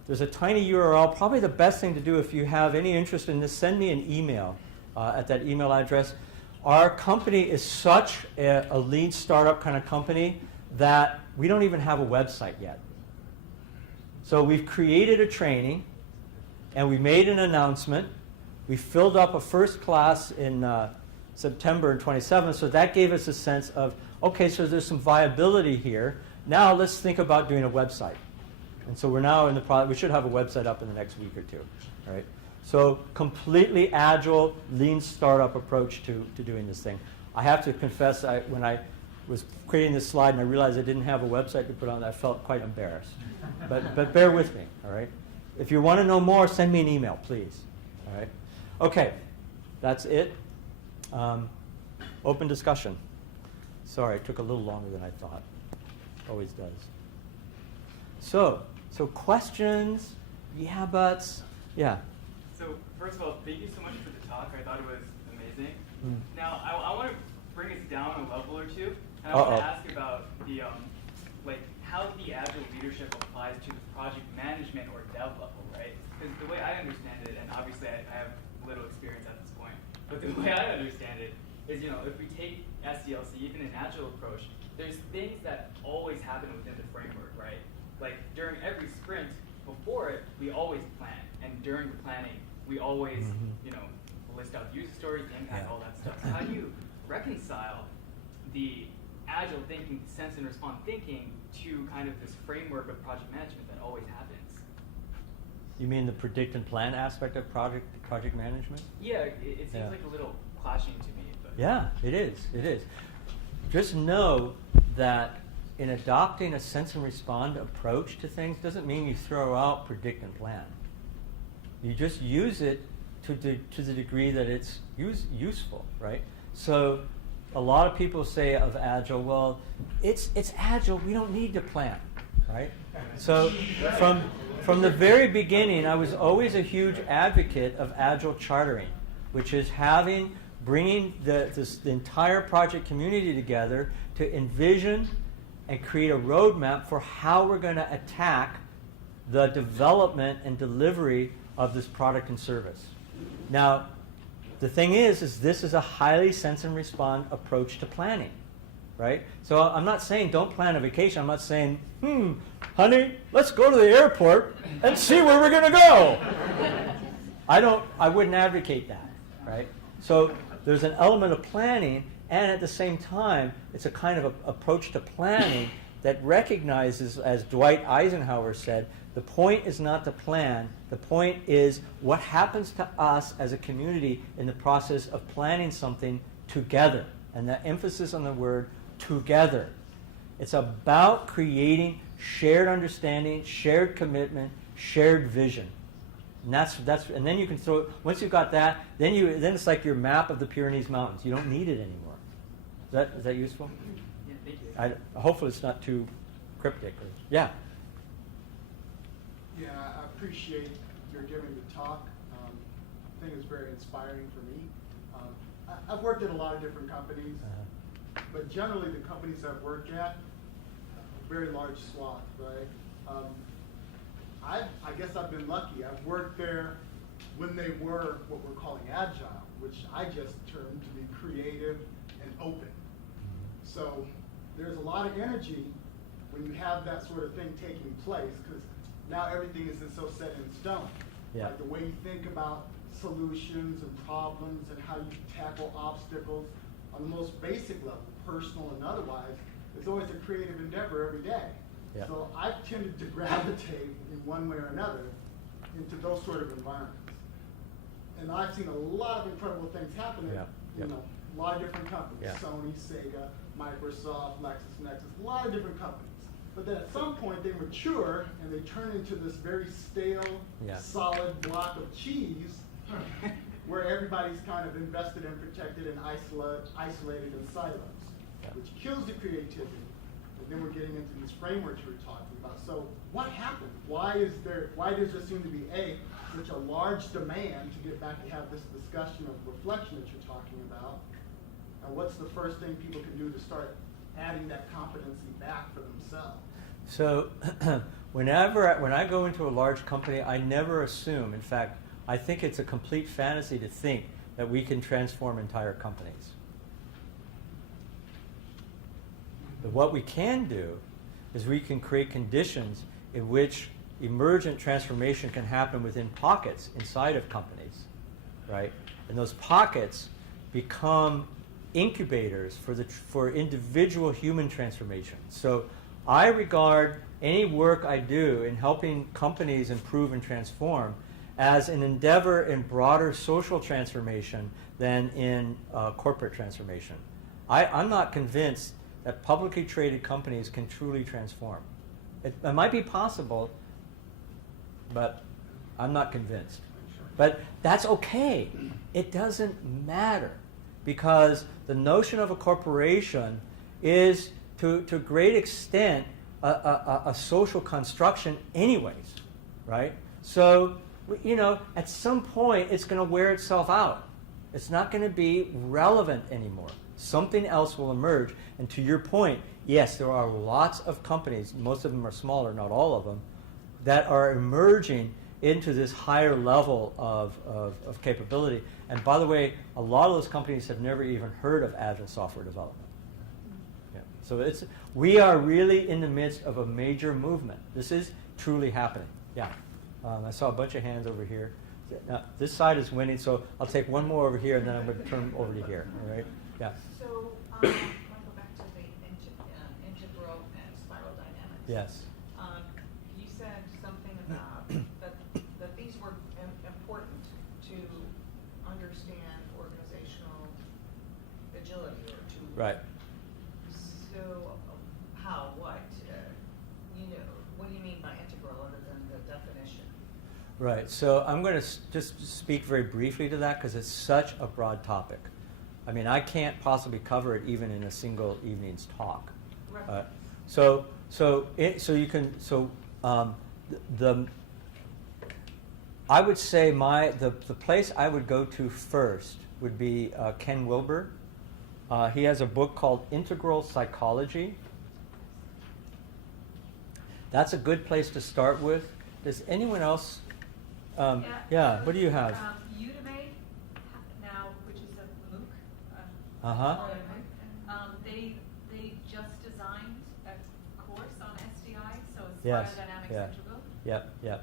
there's a tiny URL. Probably the best thing to do if you have any interest in this, send me an email at that email address. Our company is such a lean startup kind of company that we don't even have a website yet. So we've created a training, and we made an announcement. We filled up a first class in September 27th, so that gave us a sense of, okay, so there's some viability here. Now let's think about doing a website. And so we're now in the process. We should have a website up in the next week or two, right? So completely agile, lean startup approach to doing this thing. I have to confess, when I was creating this slide and I realized I didn't have a website to put on, I felt quite embarrassed. But bear with me, all right? If you want to know more, send me an email, please. All right? Okay, that's it. Open discussion. Sorry, it took a little longer than I thought. Always does. So questions? Yeah, buts? Yeah. So first of all, thank you so much for the talk. I thought it was amazing. Mm. Now, I want to bring us down a level or two, and I want to ask about the how the agile leadership applies to the project management or dev level, right? Because the way I understand it, and obviously I have little experience at this point, but the way I understand it is, if we take SDLC, even an agile approach, there's things that always happen within the framework, right? Like during every sprint, before it, we always plan, and during the planning, we always, list out user stories, impact, all that stuff. So how do you reconcile the agile thinking, sense and respond thinking to kind of this framework of project management that always happens? You mean the predict and plan aspect of project management? Yeah, it seems like a little clashing to me. But. Yeah, it is. It is. Just know that in adopting a sense and respond approach to things doesn't mean you throw out predict and plan. You just use it to the degree that it's useful, right? So a lot of people say of Agile, well, it's Agile, we don't need to plan, right? So from the very beginning, I was always a huge advocate of Agile chartering, which is bringing the entire project community together to envision and create a roadmap for how we're going to attack the development and delivery of this product and service. Now, the thing is this is a highly sense and respond approach to planning, right? So I'm not saying don't plan a vacation. I'm not saying, honey, let's go to the airport and see where we're going to go. I wouldn't advocate that, right? So there's an element of planning, and at the same time, it's a kind of approach to planning that recognizes, as Dwight Eisenhower said, the point is not to plan. The point is what happens to us as a community in the process of planning something together. And the emphasis on the word together. It's about creating shared understanding, shared commitment, shared vision. And and then you can throw, once you've got that, then it's like your map of the Pyrenees Mountains. You don't need it anymore. Is that useful? Yeah, thank you. Hopefully it's not too cryptic. Yeah. Yeah, I appreciate your giving the talk. I think it's very inspiring for me. I've worked at a lot of different companies, but generally the companies I've worked at, a very large swath, right? I guess I've been lucky. I've worked there when they were what we're calling agile, which I just termed to be creative and open. So there's a lot of energy when you have that sort of thing taking place, because now everything isn't so set in stone. Yeah. Like the way you think about solutions and problems and how you tackle obstacles on the most basic level, personal and otherwise, it's always a creative endeavor every day. Yeah. So I've tended to gravitate in one way or another into those sort of environments. And I've seen a lot of incredible things happening, Yeah. a lot of different companies, Yeah. Sony, Sega, Microsoft, LexisNexis, a lot of different companies. But then at some point they mature and they turn into this very stale, Yeah. solid block of cheese where everybody's kind of invested and protected and isolated in silos, which kills the creativity. And then we're getting into these frameworks we were talking about. So what happened? Why does there seem to be such a large demand to get back to have this discussion of reflection that you're talking about? And what's the first thing people can do to start adding that competency back for themselves? So when I go into a large company, I never assume, in fact, I think it's a complete fantasy to think that we can transform entire companies. But what we can do is we can create conditions in which emergent transformation can happen within pockets inside of companies, right? And those pockets become incubators for individual human transformation. So I regard any work I do in helping companies improve and transform as an endeavor in broader social transformation than in corporate transformation. I'm not convinced that publicly traded companies can truly transform. It might be possible, but I'm not convinced. But that's okay. It doesn't matter, because the notion of a corporation is, to a great extent, a social construction anyways, right? So, at some point, it's going to wear itself out. It's not going to be relevant anymore. Something else will emerge. And to your point, yes, there are lots of companies, most of them are smaller, not all of them, that are emerging into this higher level of capability. And by the way, a lot of those companies have never even heard of agile software development. Yeah. So we are really in the midst of a major movement. This is truly happening. Yeah. I saw a bunch of hands over here. Now, this side is winning, so I'll take one more over here, and then I'm going to turn over to here. All right? Yeah. So, I want to go back to the integral and spiral dynamics. Yes. You said something about that these were important to understand organizational agility, or to Right. So, how? What? What do you mean by integral, other than the definition? Right. So I'm going to just speak very briefly to that, because it's such a broad topic. I mean, I can't possibly cover it even in a single evening's talk. Right. I would say the place I would go to first would be Ken Wilber. He has a book called Integral Psychology. That's a good place to start with. Does anyone else? Yeah. What do you have? Udemy now, which is a MOOC. They just designed a course on SDI, so it's Yes. Biodynamics Yeah. Integral, Yep.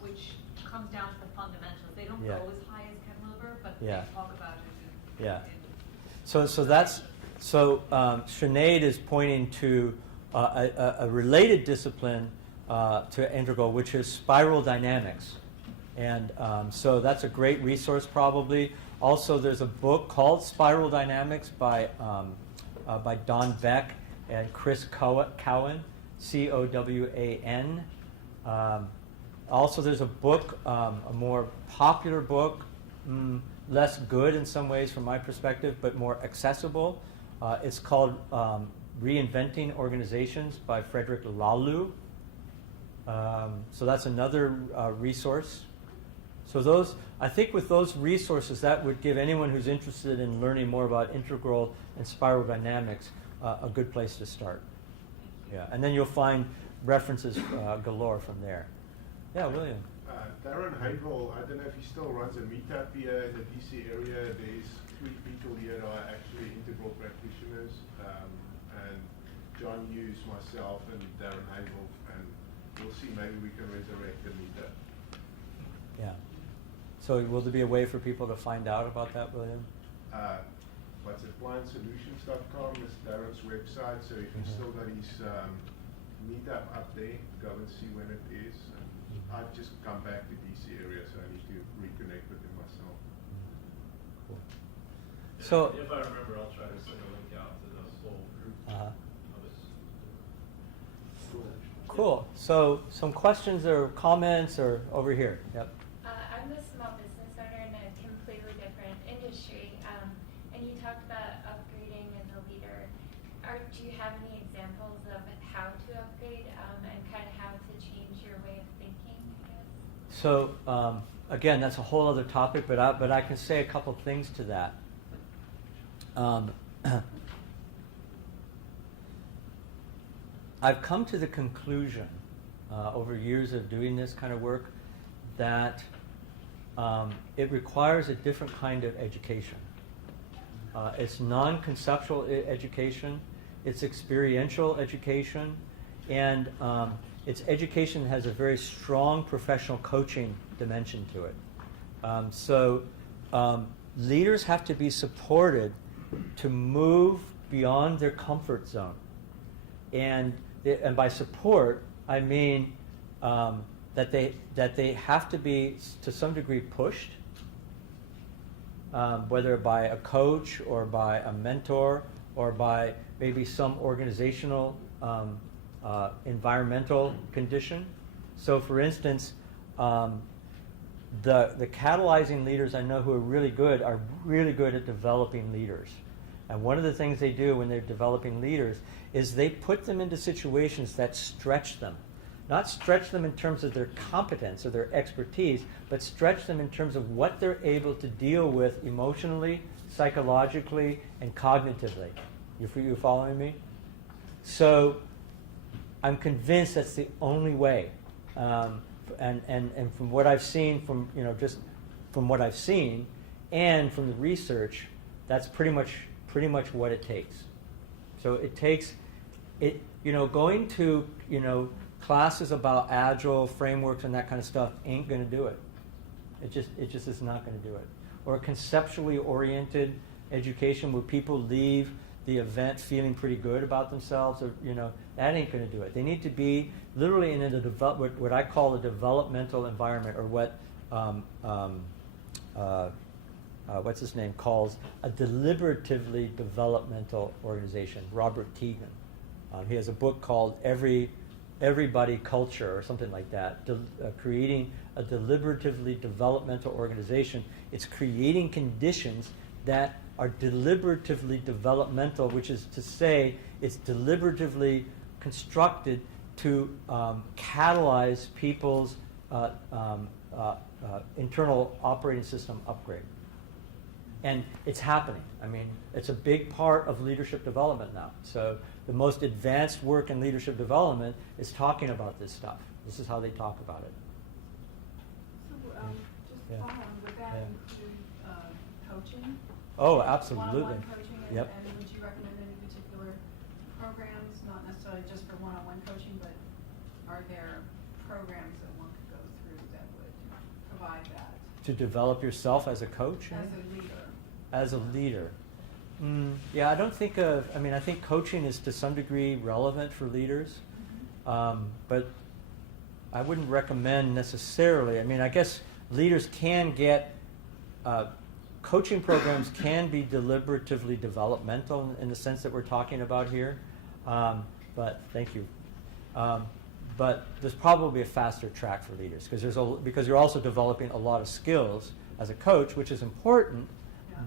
which comes down to the fundamentals. They don't Yeah. go as high as Ken Wilber, but Yeah. they talk about it. Yeah. So Sinead is pointing to a related discipline to integral, which is spiral dynamics. And so that's a great resource, probably. Also, there's a book called Spiral Dynamics by Don Beck and Chris Cowan, Cowan. Also, there's a book, a more popular book, less good in some ways from my perspective, but more accessible. It's called Reinventing Organizations by Frederick Laloux. So that's another resource. So I think with those resources, that would give anyone who's interested in learning more about integral and spiral dynamics a good place to start. Yeah, and then you'll find references galore from there. Yeah, William. Darren Heigl, I don't know if he still runs a meetup here in the DC area. There's 3 people here who are actually integral practitioners, and John Hughes, myself, and Darren Heigl, and we'll see, maybe we can resurrect the meetup. Yeah. So will there be a way for people to find out about that, William? What's it, plantsolutions.com is Darren's website, so you can still got his meetup up there, go and see when it is. And I've just come back to DC area, so I need to reconnect with him myself. Cool. So if I remember, I'll try to send a link out to the whole group. Uh-huh. Of us. Cool. Cool. So some questions or comments or over here? Yep. I'm a small business owner in a completely different industry, and you talked about upgrading as a leader. Do you have any examples of how to upgrade and kind of how to change your way of thinking, I guess? So again, that's a whole other topic, but I can say a couple things to that. I've come to the conclusion over years of doing this kind of work that it requires a different kind of education. It's non-conceptual education, it's experiential education, and it's education that has a very strong professional coaching dimension to it. So leaders have to be supported to move beyond their comfort zone. And by support, I mean that they have to be, to some degree, pushed, whether by a coach or by a mentor or by maybe some organizational environmental condition. So, for instance, the catalyzing leaders I know who are really good at developing leaders. And one of the things they do when they're developing leaders is they put them into situations that stretch them. Not stretch them in terms of their competence or their expertise, but stretch them in terms of what they're able to deal with emotionally, psychologically, and cognitively. You following me? So I'm convinced that's the only way. And from what I've seen, just from what I've seen, and from the research, that's pretty much what it takes. So it takes going to classes about agile frameworks and that kind of stuff ain't going to do it. It just is not going to do it. Or a conceptually oriented education where people leave the event feeling pretty good about themselves, or that ain't going to do it. They need to be literally in what I call a developmental environment, or what what's his name calls a deliberatively developmental organization. Robert Keegan. He has a book called Everybody Culture or something like that. Creating a deliberatively developmental organization. It's creating conditions that are deliberatively developmental, which is to say it's deliberatively constructed to catalyze people's internal operating system upgrade. And it's happening. I mean, it's a big part of leadership development now. So the most advanced work in leadership development is talking about this stuff. This is how they talk about it. So just follow on, would that include coaching? Oh, absolutely. One-on-one coaching, Yep. And would you recommend any particular programs, not necessarily just for one-on-one coaching, but are there programs that one could go through that would provide that? To develop yourself as a coach? As a leader. As a leader. Yeah, I don't think I think coaching is to some degree relevant for leaders, but I wouldn't recommend necessarily. I mean, I guess leaders can get, coaching programs can be deliberatively developmental in the sense that we're talking about here, but thank you. But there's probably a faster track for leaders because you're also developing a lot of skills as a coach, which is important,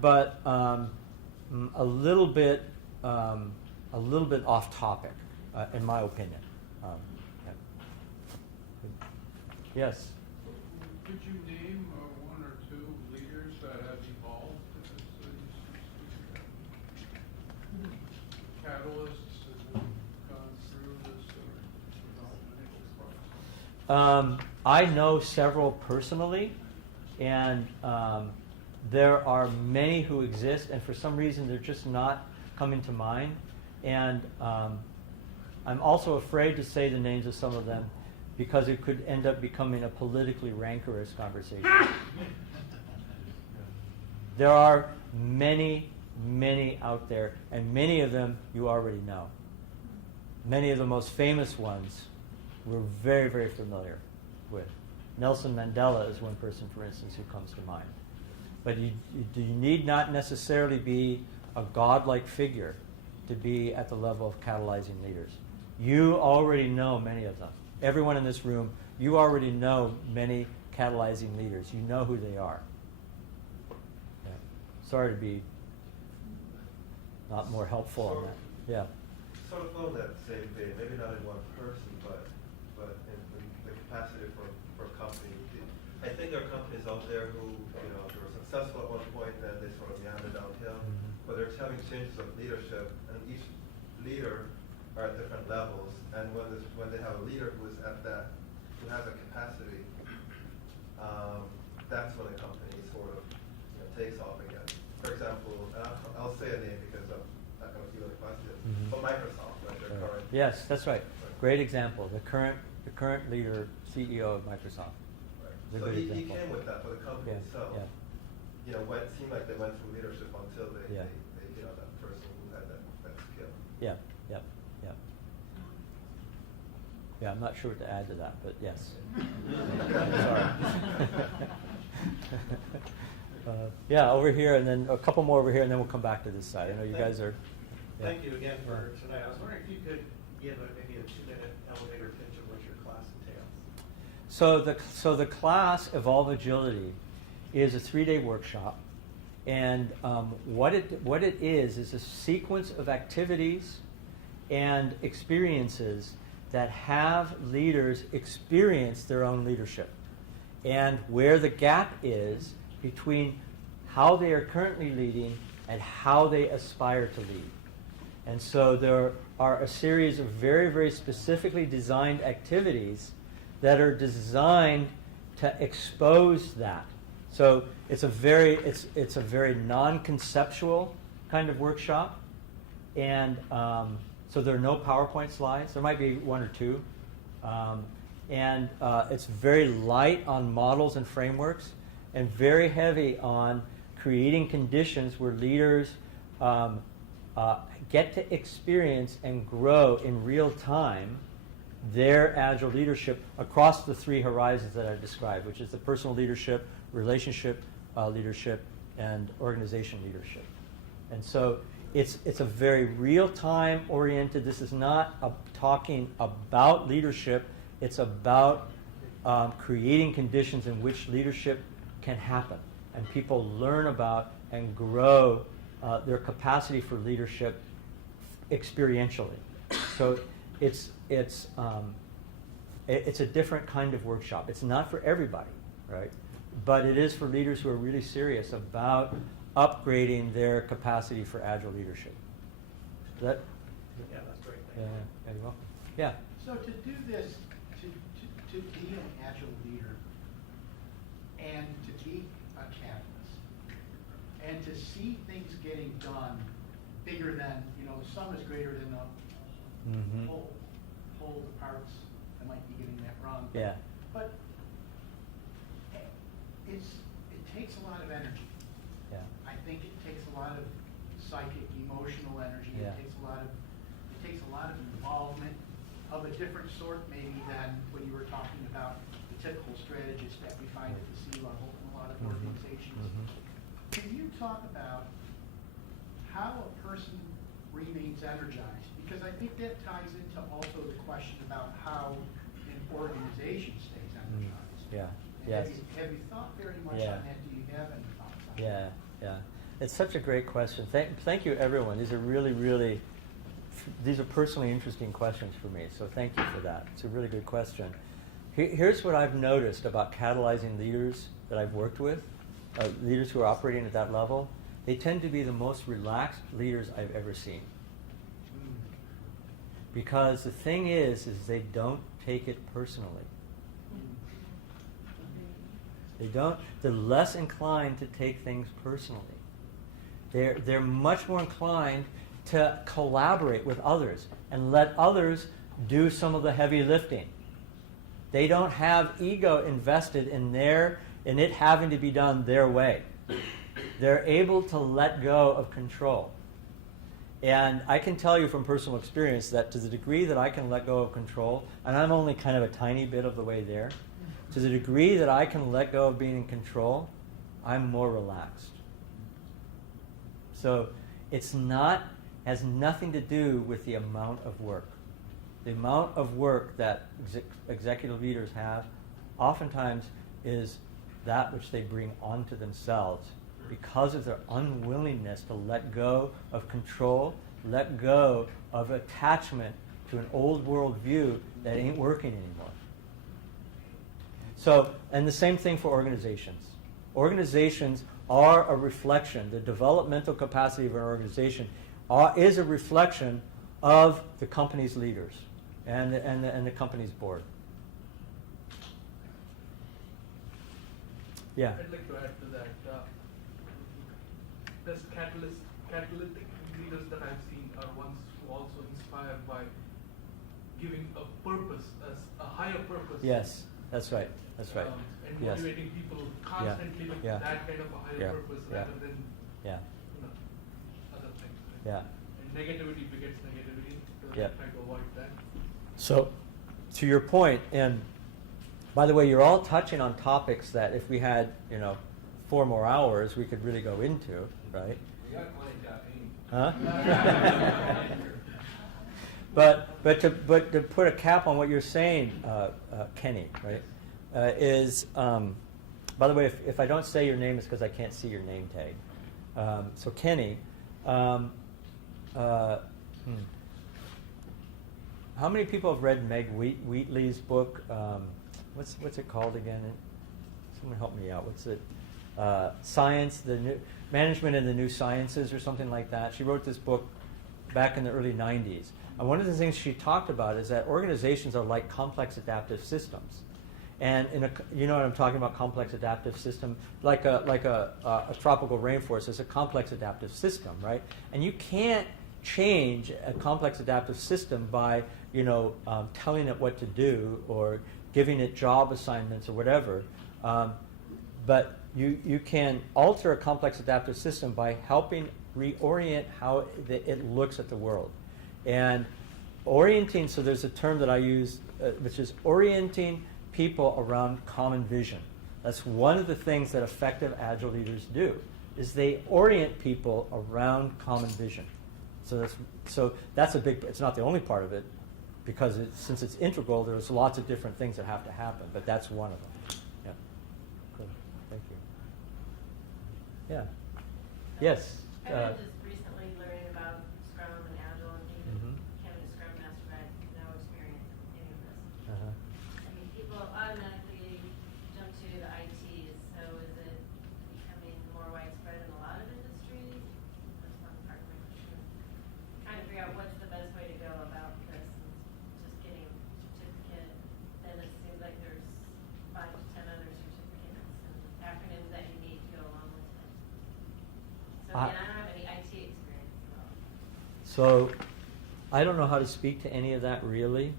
but a little bit off topic, in my opinion. Yes. Could you name one or two leaders that have evolved as catalysts that have gone through this developmental process? I know several personally, and there are many who exist, and for some reason they're just not coming to mind. And I'm also afraid to say the names of some of them because it could end up becoming a politically rancorous conversation. There are many, many out there, and many of them you already know. Many of the most famous ones we're very, very familiar with. Nelson Mandela is one person, for instance, who comes to mind. But you need not necessarily be a godlike figure to be at the level of catalyzing leaders. You already know many of them. everyone in this room, you already know many catalyzing leaders. You know who they are. Yeah. Sorry to be not more helpful on that. Yeah. Sort of on that same vein, maybe not in one person, but in the capacity for a company. I think there are companies out there who, they were successful at one point, then they sort of meander downhill, but they're having changes of leadership, and each leader are at different levels, and when they have a leader who is at that, who has a capacity, that's when the company sort of takes off again. For example, I'll say a name because I'm not going to feel the question, but Microsoft, right? Their current. Yes, that's right. Great example. The current leader, CEO of Microsoft. Right. So he came with that for the company itself. Yeah. It seemed like they went through leadership until they Yeah. that person who had that skill. Yeah, yeah, yeah. Yeah, I'm not sure what to add to that, but yes. Sorry. Yeah, over here, and then a couple more over here, and then we'll come back to this side. I know you guys are. Yeah. Thank you again for tonight. I was wondering if you could give maybe a 2-minute elevator pitch of what your class entails. So the class Evolve Agility is a 3-day workshop, and what it is a sequence of activities and experiences that have leaders experience their own leadership, and where the gap is between how they are currently leading and how they aspire to lead. And so there are a series of very, very specifically designed activities that are designed to expose that. So it's a very non-conceptual kind of workshop, and so there are no PowerPoint slides. There might be one or two, and it's very light on models and frameworks, and very heavy on creating conditions where leaders get to experience and grow in real time their agile leadership across the 3 horizons that I described, which is the personal leadership, relationship leadership, and organization leadership. And so it's a very real-time oriented. This is not talking about leadership. It's about creating conditions in which leadership can happen, and people learn about and grow their capacity for leadership experientially. So it's a different kind of workshop. It's not for everybody, right? But it is for leaders who are really serious about upgrading their capacity for agile leadership. Is that? Yeah, that's great. Yeah, you're welcome. Yeah. So to do this, to be an agile leader, and to be a catalyst, and to see things getting done bigger than, the sum is greater than the whole the parts. I might be getting that wrong. Yeah. But it takes a lot of energy. Yeah. I think it takes a lot of psychic, emotional energy. Yeah. It takes a lot of involvement of a different sort maybe than when you were talking about the typical strategists that we find at the C-level in a lot of organizations. Can you talk about how a person remains energized? Because I think that ties into also the question about how an organization stays energized. Yeah. And Yes. Have you thought very much Yeah. on that? Do you have any thoughts on that? Yeah, yeah. It's such a great question. Thank you, everyone. These are really, these are personally interesting questions for me, so thank you for that. It's a really good question. Here's what I've noticed about catalyzing leaders that I've worked with, leaders who are operating at that level. They tend to be the most relaxed leaders I've ever seen. Because the thing is they don't take it personally. They're less inclined to take things personally. They're much more inclined to collaborate with others and let others do some of the heavy lifting. They don't have ego invested in it having to be done their way. They're able to let go of control. And I can tell you from personal experience that to the degree that I can let go of control, and I'm only kind of a tiny bit of the way there, to the degree that I can let go of being in control, I'm more relaxed. So has nothing to do with the amount of work. the amount of work that executive leaders have oftentimes is that which they bring onto themselves because of their unwillingness to let go of control, let go of attachment to an old world view that ain't working anymore. So, and the same thing for organizations. Organizations are a reflection, the developmental capacity of an organization is a reflection of the company's leaders and the company's board. Yeah. I'd like to add to that. There's catalytic leaders that I've seen are ones who also inspire by giving a purpose, a higher purpose. Yes, that's right. That's right. And Yes. motivating people constantly with Yeah. that kind of a higher Yeah. purpose Yeah. rather than Yeah. other things. Right? Yeah. And negativity begets negativity, so Yeah. trying to avoid that. So, to your point, and by the way, you're all touching on topics that if we had, 4 more hours, we could really go into, right? We got plenty of aim. Huh? But to put a cap on what you're saying, Kenny, right, is, by the way, if I don't say your name, it's because I can't see your name tag. So Kenny, how many people have read Meg Wheatley's book? What's it called again? Someone help me out. What's it? Science, the new Management in the New Sciences, or something like that. She wrote this book back in the early 90s. And one of the things she talked about is that organizations are like complex adaptive systems. And you know what I'm talking about, complex adaptive system? Like a tropical rainforest is a complex adaptive system, right? And you can't change a complex adaptive system by, telling it what to do or giving it job assignments or whatever. But you can alter a complex adaptive system by helping reorient how it looks at the world. And orienting, so there's a term that I use, which is orienting people around common vision. That's one of the things that effective Agile leaders do, is they orient people around common vision. So that's a big, it's not the only part of it, because since it's integral, there's lots of different things that have to happen, but that's one of them. Yeah. Good. Thank you. Yeah. Yes. I've been just recently learning about Scrum and Agile and being Mhm. becoming a Scrum Master, but I have no experience in any of this. Uh-huh. I mean, people automatically jump to the IT, so is it becoming more widespread in a lot of industries? That's one part of my question. Trying to figure out what's the best way to go about this, and just getting a certificate. Then it seems like there's 5 to 10 other certificates and acronyms that you need to go along with it. So again, I don't have any IT experience at all. So I don't know how to speak to any of that really,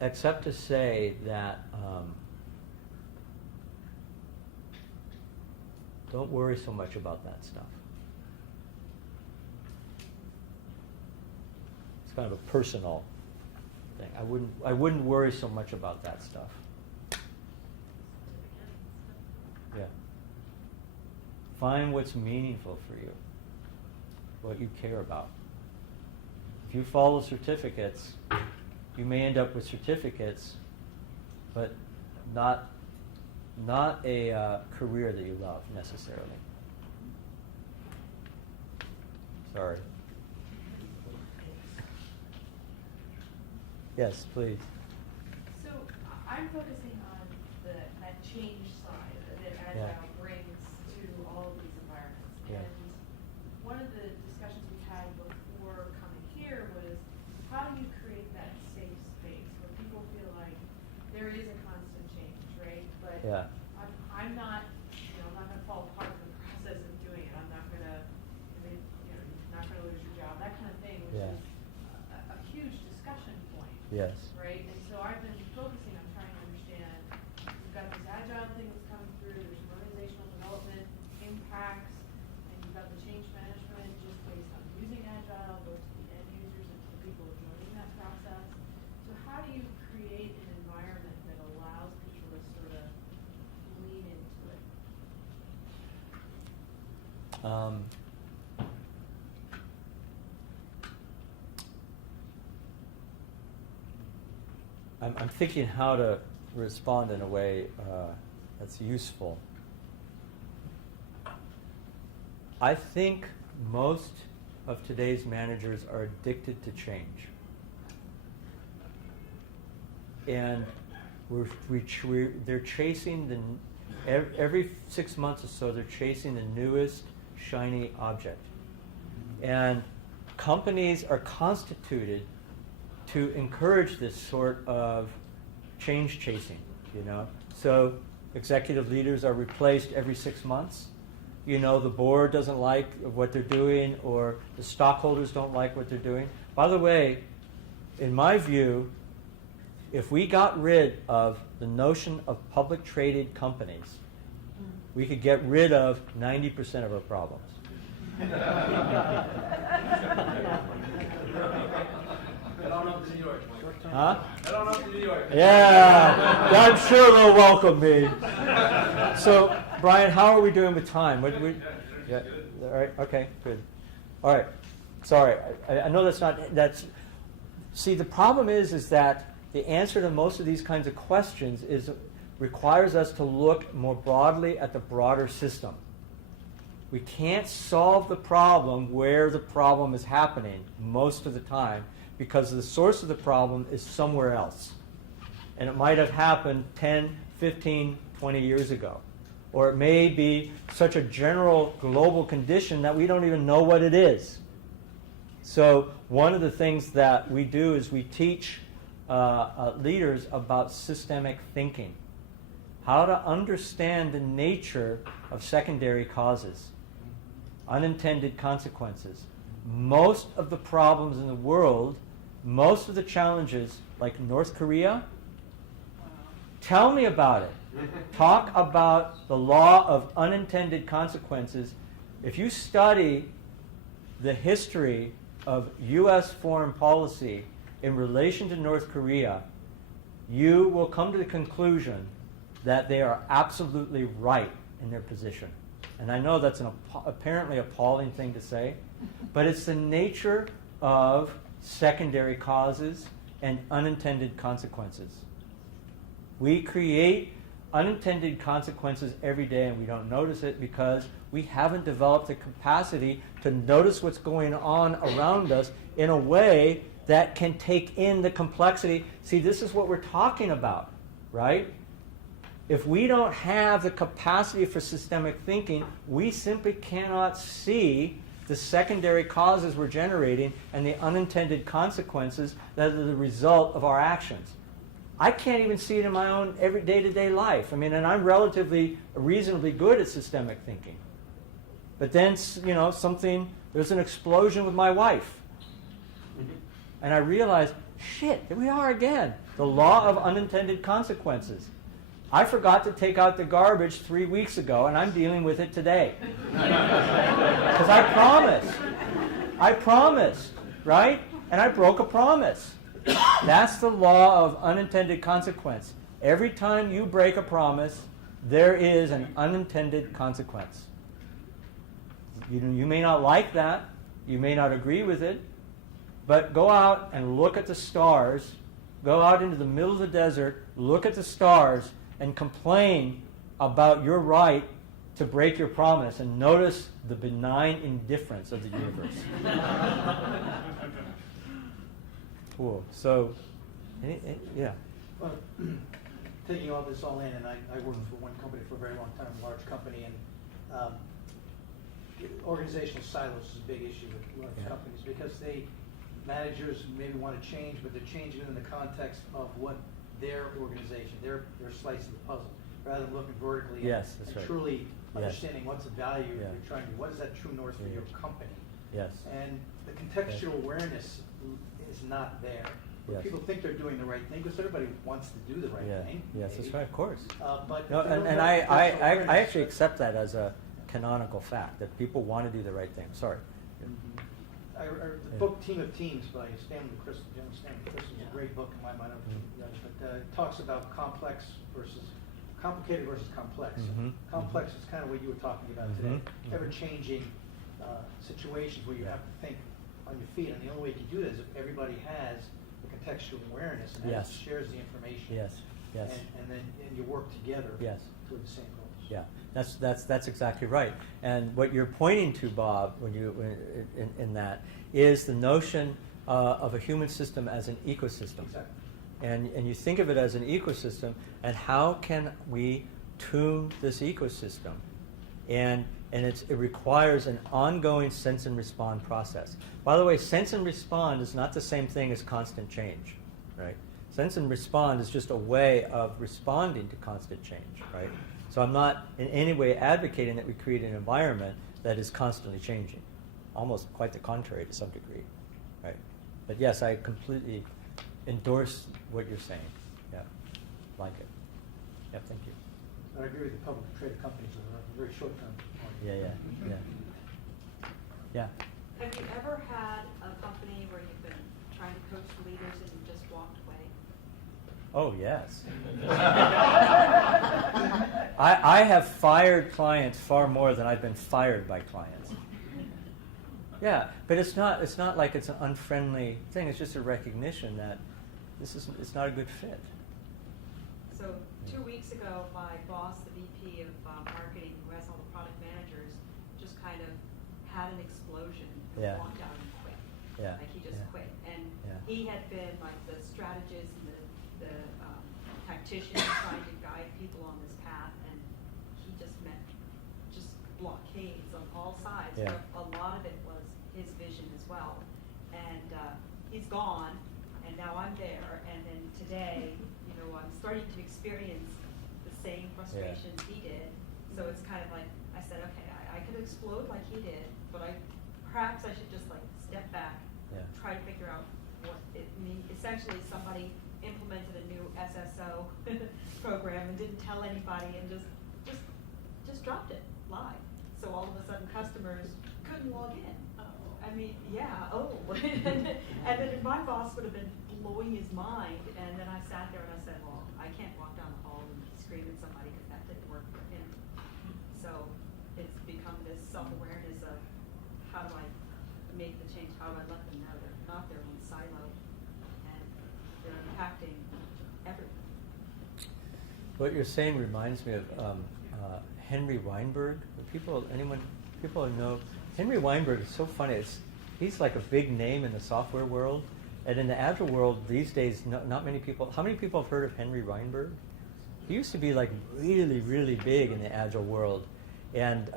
except to say that don't worry so much about that stuff. It's kind of a personal thing. I wouldn't worry so much about that stuff. Yeah. Find what's meaningful for you, what you care about. If you follow certificates, you may end up with certificates, but not a career that you love necessarily. Sorry. Yes, please. So I'm focusing on that change side that Yeah. Agile brings to all of these environments. Yeah. And one of the discussions we had before coming here was how do you create that safe space where people feel like there is a constant change, right? But Yeah. I'm not, I'm not going to fall apart in the process of doing it. I'm not going to, you're not going to lose your job, that kind of thing, which Yeah. is a huge discussion point. Yes. Right? And so I've been focusing on trying to understand, you've got this Agile thing that's coming through, there's some organizational development impacts, and you've got the change management just based on using Agile, both to the end users and to the people joining that process. So how do you create an environment that allows people to sort of lean into it? I'm thinking how to respond in a way that's useful. I think most of today's managers are addicted to change. And they're chasing every 6 months or so, they're chasing the newest shiny object. And companies are constituted to encourage this sort of change chasing, you know. So executive leaders are replaced every 6 months. You know, the board doesn't like what they're doing, or the stockholders don't like what they're doing. By the way, in my view, if we got rid of the notion of public traded companies, we could get rid of 90% of our problems. Head on up to New York. Huh? Head on up to New York. Yeah, I'm sure they'll welcome me. So, Brian, how are we doing with time? Yeah, all right, okay, good. All right, sorry, I know see, the problem is that the answer to most of these kinds of questions requires us to look more broadly at the broader system. We can't solve the problem where the problem is happening most of the time, because the source of the problem is somewhere else. And it might have happened 10, 15, 20 years ago. Or it may be such a general global condition that we don't even know what it is. So one of the things that we do is we teach leaders about systemic thinking. How to understand the nature of secondary causes, unintended consequences. Most of the problems in the world, most of the challenges, like North Korea, tell me about it. Talk about the law of unintended consequences. If you study the history of U.S. foreign policy in relation to North Korea, you will come to the conclusion that they are absolutely right in their position. And I know that's an apparently appalling thing to say, but it's the nature of secondary causes and unintended consequences. We create unintended consequences every day, and we don't notice it because we haven't developed the capacity to notice what's going on around us in a way that can take in the complexity. See, this is what we're talking about, right? If we don't have the capacity for systemic thinking, we simply cannot see the secondary causes we're generating and the unintended consequences that are the result of our actions. I can't even see it in my own every day-to-day life. I mean, and I'm reasonably good at systemic thinking. But then, you know, there's an explosion with my wife. And I realized, shit, here we are again. The law of unintended consequences. I forgot to take out the garbage 3 weeks ago, and I'm dealing with it today. Because I promised, right? And I broke a promise. That's the law of unintended consequence. Every time you break a promise, there is an unintended consequence. You may not like that. You may not agree with it. But go out and look at the stars. Go out into the middle of the desert, look at the stars, and complain about your right to break your promise, and notice the benign indifference of the universe. Cool. So, yeah. Well, taking all this all in, and I worked for one company for a very long time, a large company, and organizational silos is a big issue with large companies because managers maybe want to change, but they're changing in the context of what their organization, their slice of the puzzle, rather than looking vertically and truly understanding what's the value you're trying to, what is that true north for your company? Yes. And the contextual awareness is not there. Yes. People think they're doing the right thing because everybody wants to do the right thing. Yes, that's right, of course. But no, and I actually accept that as a canonical fact, that people want to do the right thing. Sorry. The book Team of Teams by Stanley Crystal, General Stanley Crystal, is a great book in my mind. But it talks about complicated versus complex. Complex is kind of what you were talking about today. Ever-changing situations where you have to think on your feet, and the only way you can do that is if everybody has the contextual awareness, and that Yes. shares the information. Yes, yes. And you work together. Yes. Toward the same goals. Yeah, that's exactly right. And what you're pointing to, Bob, in that is the notion of a human system as an ecosystem. Exactly. And you think of it as an ecosystem, and how can we tune this ecosystem? And it requires an ongoing sense and respond process. By the way, sense and respond is not the same thing as constant change, right? Sense and respond is just a way of responding to constant change, right? So I'm not in any way advocating that we create an environment that is constantly changing. Almost quite the contrary to some degree, right? But yes, I completely endorse what you're saying. Yeah, like it. Yep, thank you. I agree with the public traded companies are very short term. Yeah. Have you ever had a company where you've been trying to coach the leaders and you just walked away? Oh, yes. I have fired clients far more than I've been fired by clients. Yeah, but it's not like it's an unfriendly thing. It's just a recognition that it's not a good fit. So 2 weeks ago, my boss, the VP of marketing, who has all the product managers, just kind of had an explosion and Yeah. walked out and quit. Yeah. Like he just Yeah. quit. And Yeah. he had been like the strategist and the tactician trying to guide people on this path, and he just met just blockades on all sides. Yeah. But a lot of it was his vision as well. And he's gone, and now I'm there. And then today, I'm starting to experience the same frustrations he did. So it's kind of like, I said, okay, I could explode like he did, but perhaps I should just like step back, Yeah. try to figure out what it means. Essentially, somebody implemented a new SSO program and didn't tell anybody and just dropped it live. So all of a sudden, customers couldn't log in. I mean, yeah, and then my boss would have been blowing his mind, and then I sat there and I said, well, I can't walk down the hall and scream at somebody because that didn't work for him. So it's become this self-awareness of how do I make the change, how do I let them know they're not their own silo, and they're impacting everyone. What you're saying reminds me of Henry Weinberg. People know Henry Weinberg is so funny. He's like a big name in the software world, and in the Agile world these days, not many people. How many people have heard of Henry Weinberg? He used to be like really, really big in the Agile world, and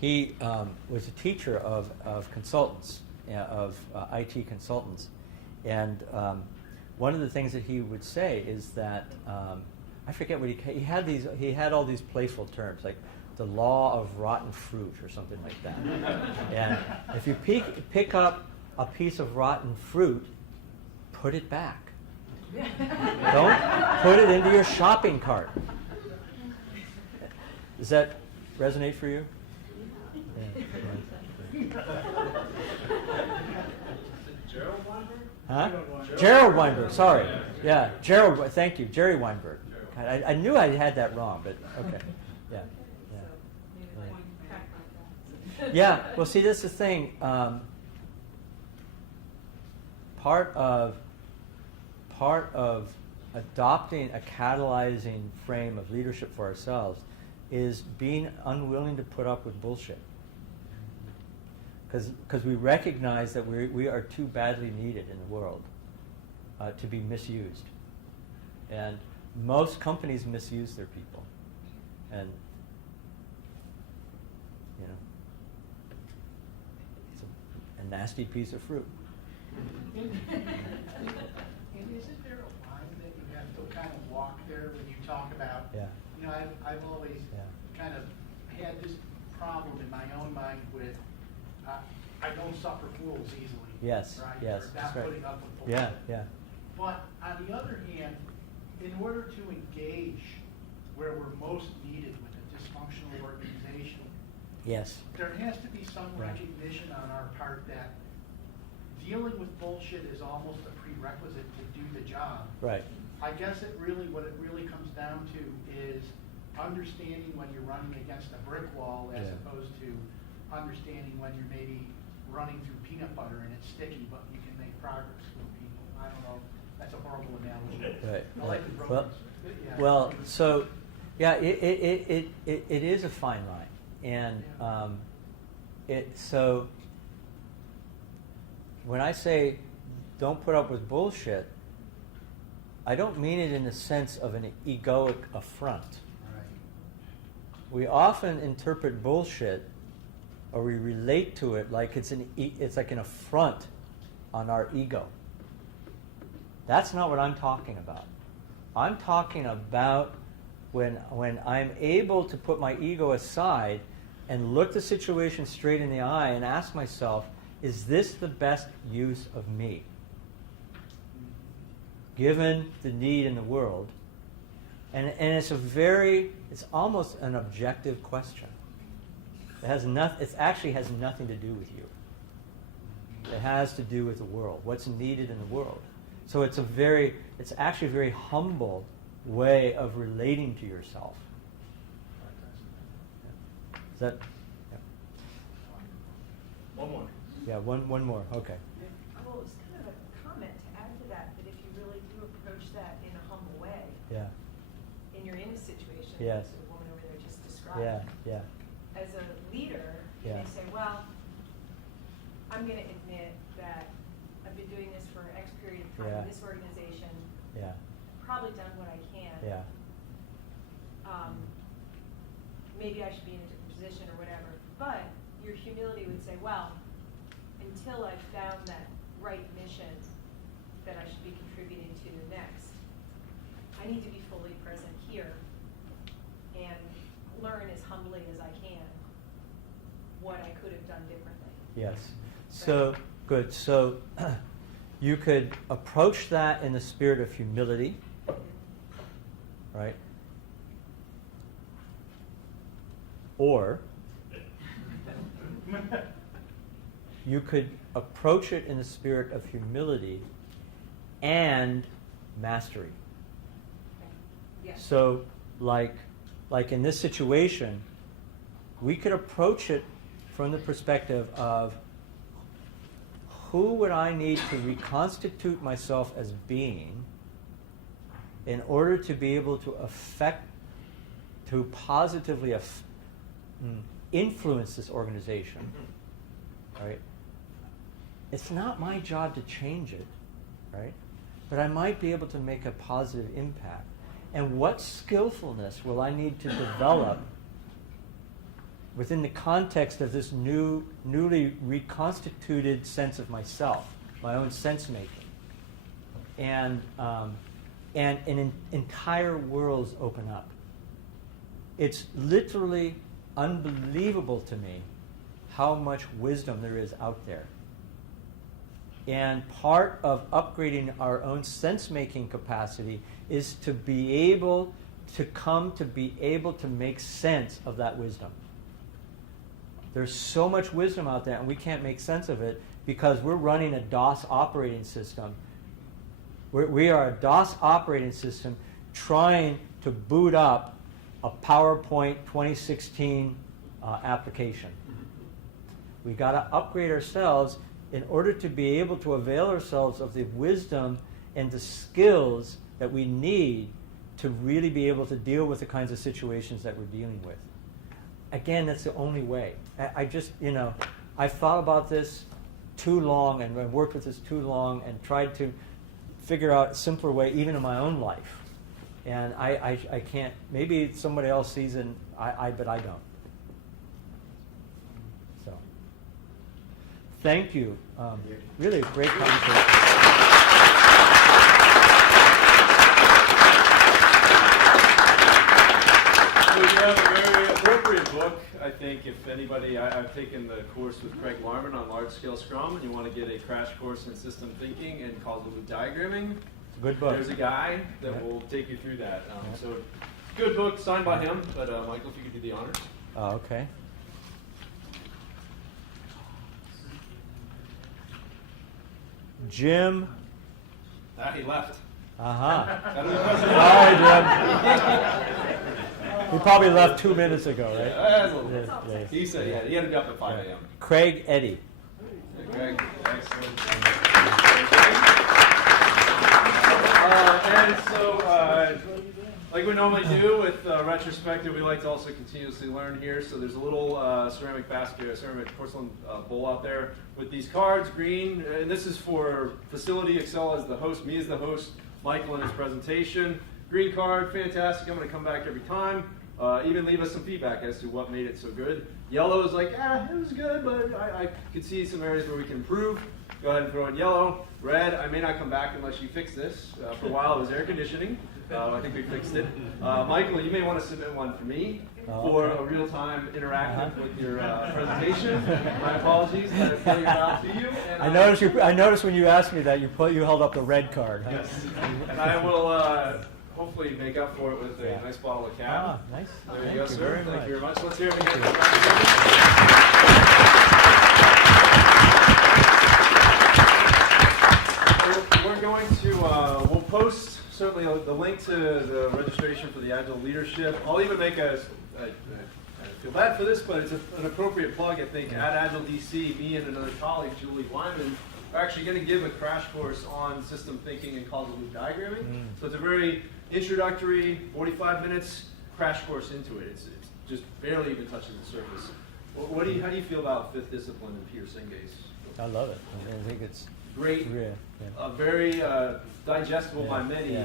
he was a teacher of consultants, of IT consultants, and one of the things that he would say is that I forget what he had. He had all these playful terms like the law of rotten fruit or something like that. And if you pick up a piece of rotten fruit, put it back. Don't put it into your shopping cart. Does that resonate for you? Yeah. Gerald Weinberg? Huh? Gerald Weinberg, sorry. Yeah, Gerald, thank you, Jerry Weinberg. I knew I had that wrong, but okay. Yeah. Yeah, well, see, that's the thing. Part of adopting a catalyzing frame of leadership for ourselves is being unwilling to put up with bullshit. Because we recognize that we are too badly needed in the world to be misused. And most companies misuse their people. And it's a nasty piece of fruit. And isn't there a line that you have to kind of walk there when you talk about? Yeah. I've always kind of had this problem in my own mind with I don't suffer fools easily. Yes. Right? Yes. Or That's not right. putting up with bullshit. Yeah. But on the other hand, in order to engage where we're most needed with a dysfunctional organization, Yes. there has to be some recognition on our part that dealing with bullshit is almost a prerequisite to do the job. Right. I guess what it really comes down to is understanding when you're running against a brick wall as opposed to understanding when you're maybe running through peanut butter and it's sticky, but you can make progress with people. I don't know, that's a horrible analogy. Right. I like the Well, brokers. Yeah. well, so yeah, it is a fine line, and so when I say don't put up with bullshit, I don't mean it in the sense of an egoic affront. Right. We often interpret bullshit, or we relate to it like it's like an affront on our ego. That's not what I'm talking about. I'm talking about when I'm able to put my ego aside and look the situation straight in the eye and ask myself, is this the best use of me? Given the need in the world. And it's almost an objective question. It actually has nothing to do with you. It has to do with the world, what's needed in the world. So it's actually a very humble way of relating to yourself. Is that? Yeah. One more. Yeah, one more. Okay. Oh, it's kind of a comment to add to that if you really do approach that in a humble way, Yeah. and you're in a situation, Yes. as the woman over there just described. Yeah. As a leader, you Yeah. may say, well, I'm going to admit that I've been doing this for X period of time Yeah. in this organization, Yeah. probably done what I can. Yeah. Maybe I should be in a different position or whatever. But your humility would say, well, until I've found that right mission that I should be contributing to next, I need to be fully present here and learn as humbly as I can what I could have done differently. Yes. So, good. So, you could approach that in the spirit of humility, right? Or you could approach it in the spirit of humility and mastery. Yes. So, like in this situation, we could approach it from the perspective of who would I need to reconstitute myself as being in order to be able to positively influence this organization, right? It's not my job to change it, right? But I might be able to make a positive impact. And what skillfulness will I need to develop within the context of this newly reconstituted sense of myself, my own sense-making? And entire worlds open up. It's literally unbelievable to me how much wisdom there is out there. And part of upgrading our own sense-making capacity is to be able to make sense of that wisdom. There's so much wisdom out there, and we can't make sense of it because we're running a DOS operating system. We are a DOS operating system trying to boot up a PowerPoint 2016 application. We've got to upgrade ourselves in order to be able to avail ourselves of the wisdom and the skills that we need to really be able to deal with the kinds of situations that we're dealing with. Again, that's the only way. I've thought about this too long and I've worked with this too long and tried to figure out a simpler way even in my own life. And I can't, maybe somebody else sees it, but I don't. So, thank you. Really a great conversation. So you have a very appropriate book. I think if anybody, I've taken the course with Craig Larman on large-scale Scrum, and you want to get a crash course in system thinking and causal loop diagramming, good book. There's a guy that will take you through that. So, good book, signed by him. But Michael, if you could do the honors. Okay. Jim. He left. Hi, Jim. He probably left 2 minutes ago, right? Yeah. He said, he had to be up at 5 a.m. Craig Eddy. Hey, Craig, excellent. right, so like we normally do with retrospective, we like to also continuously learn here. So there's a little ceramic basket, a ceramic porcelain bowl out there with these cards, green, and this is for facility. Excel as the host, me as the host, Michael in his presentation. Green card, fantastic. I'm going to come back every time. Even leave us some feedback as to what made it so good. Yellow is like, it was good, but I could see some areas where we can improve. Go ahead and throw in yellow. Red, I may not come back unless you fix this. For a while, it was air conditioning. I think we fixed it. Michael, you may want to submit one for me for a real-time interactive with your presentation. My apologies, I failed out to you. And I noticed when you asked me that you held up the red card. Huh? Yes, and I will hopefully make up for it with a nice bottle of cab. Nice. There you go, sir. Very Thank much. you very much. Let's hear it again. We're going to, we'll post certainly the link to the registration for the Agile Leadership. I'll even make I feel bad for this, but it's an appropriate plug, I think. At Agile DC, me and another colleague, Julie Wyman, are actually going to give a crash course on system thinking and causal loop diagramming. So it's a very introductory, 45 minutes crash course into it. It's just barely even touches the surface. How do you feel about fifth discipline and Peter Singh's? I love it. I think it's great, very digestible by many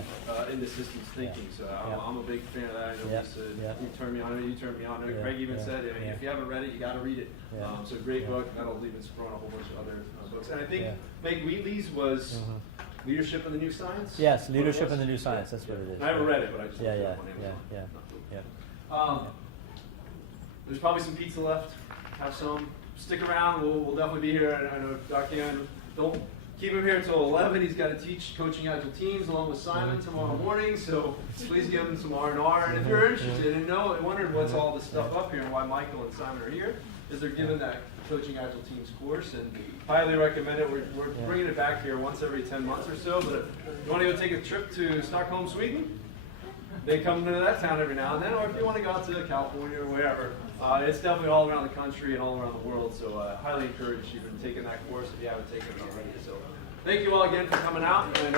into systems thinking. So I'm a big fan of that. I know Lisa, you turned me on. I know you turned me on. I know Craig even said, if you haven't read it, you got to read it. So great book. That'll even spawn a whole bunch of other books. And I think Meg Wheatley's was Leadership in the New Science. Yes, Leadership in the New Science. That's what it is. I haven't read it, but I just looked it up on Amazon. There's probably some pizza left. Have some. Stick around. We'll definitely be here. I know Dr. Young, don't keep him here until 11. He's got to teach coaching Agile teams along with Simon tomorrow morning. So please give him some R&R. And if you're interested and wondering what's all this stuff up here and why Michael and Simon are here, is they're giving that coaching Agile teams course, and highly recommend it. We're bringing it back here once every 10 months or so. But if you want to go take a trip to Stockholm, Sweden, they come to that town every now and then, or if you want to go out to California or wherever, it's definitely all around the country and all around the world. So highly encourage you in taking that course if you haven't taken it already. So thank you all again for coming out. And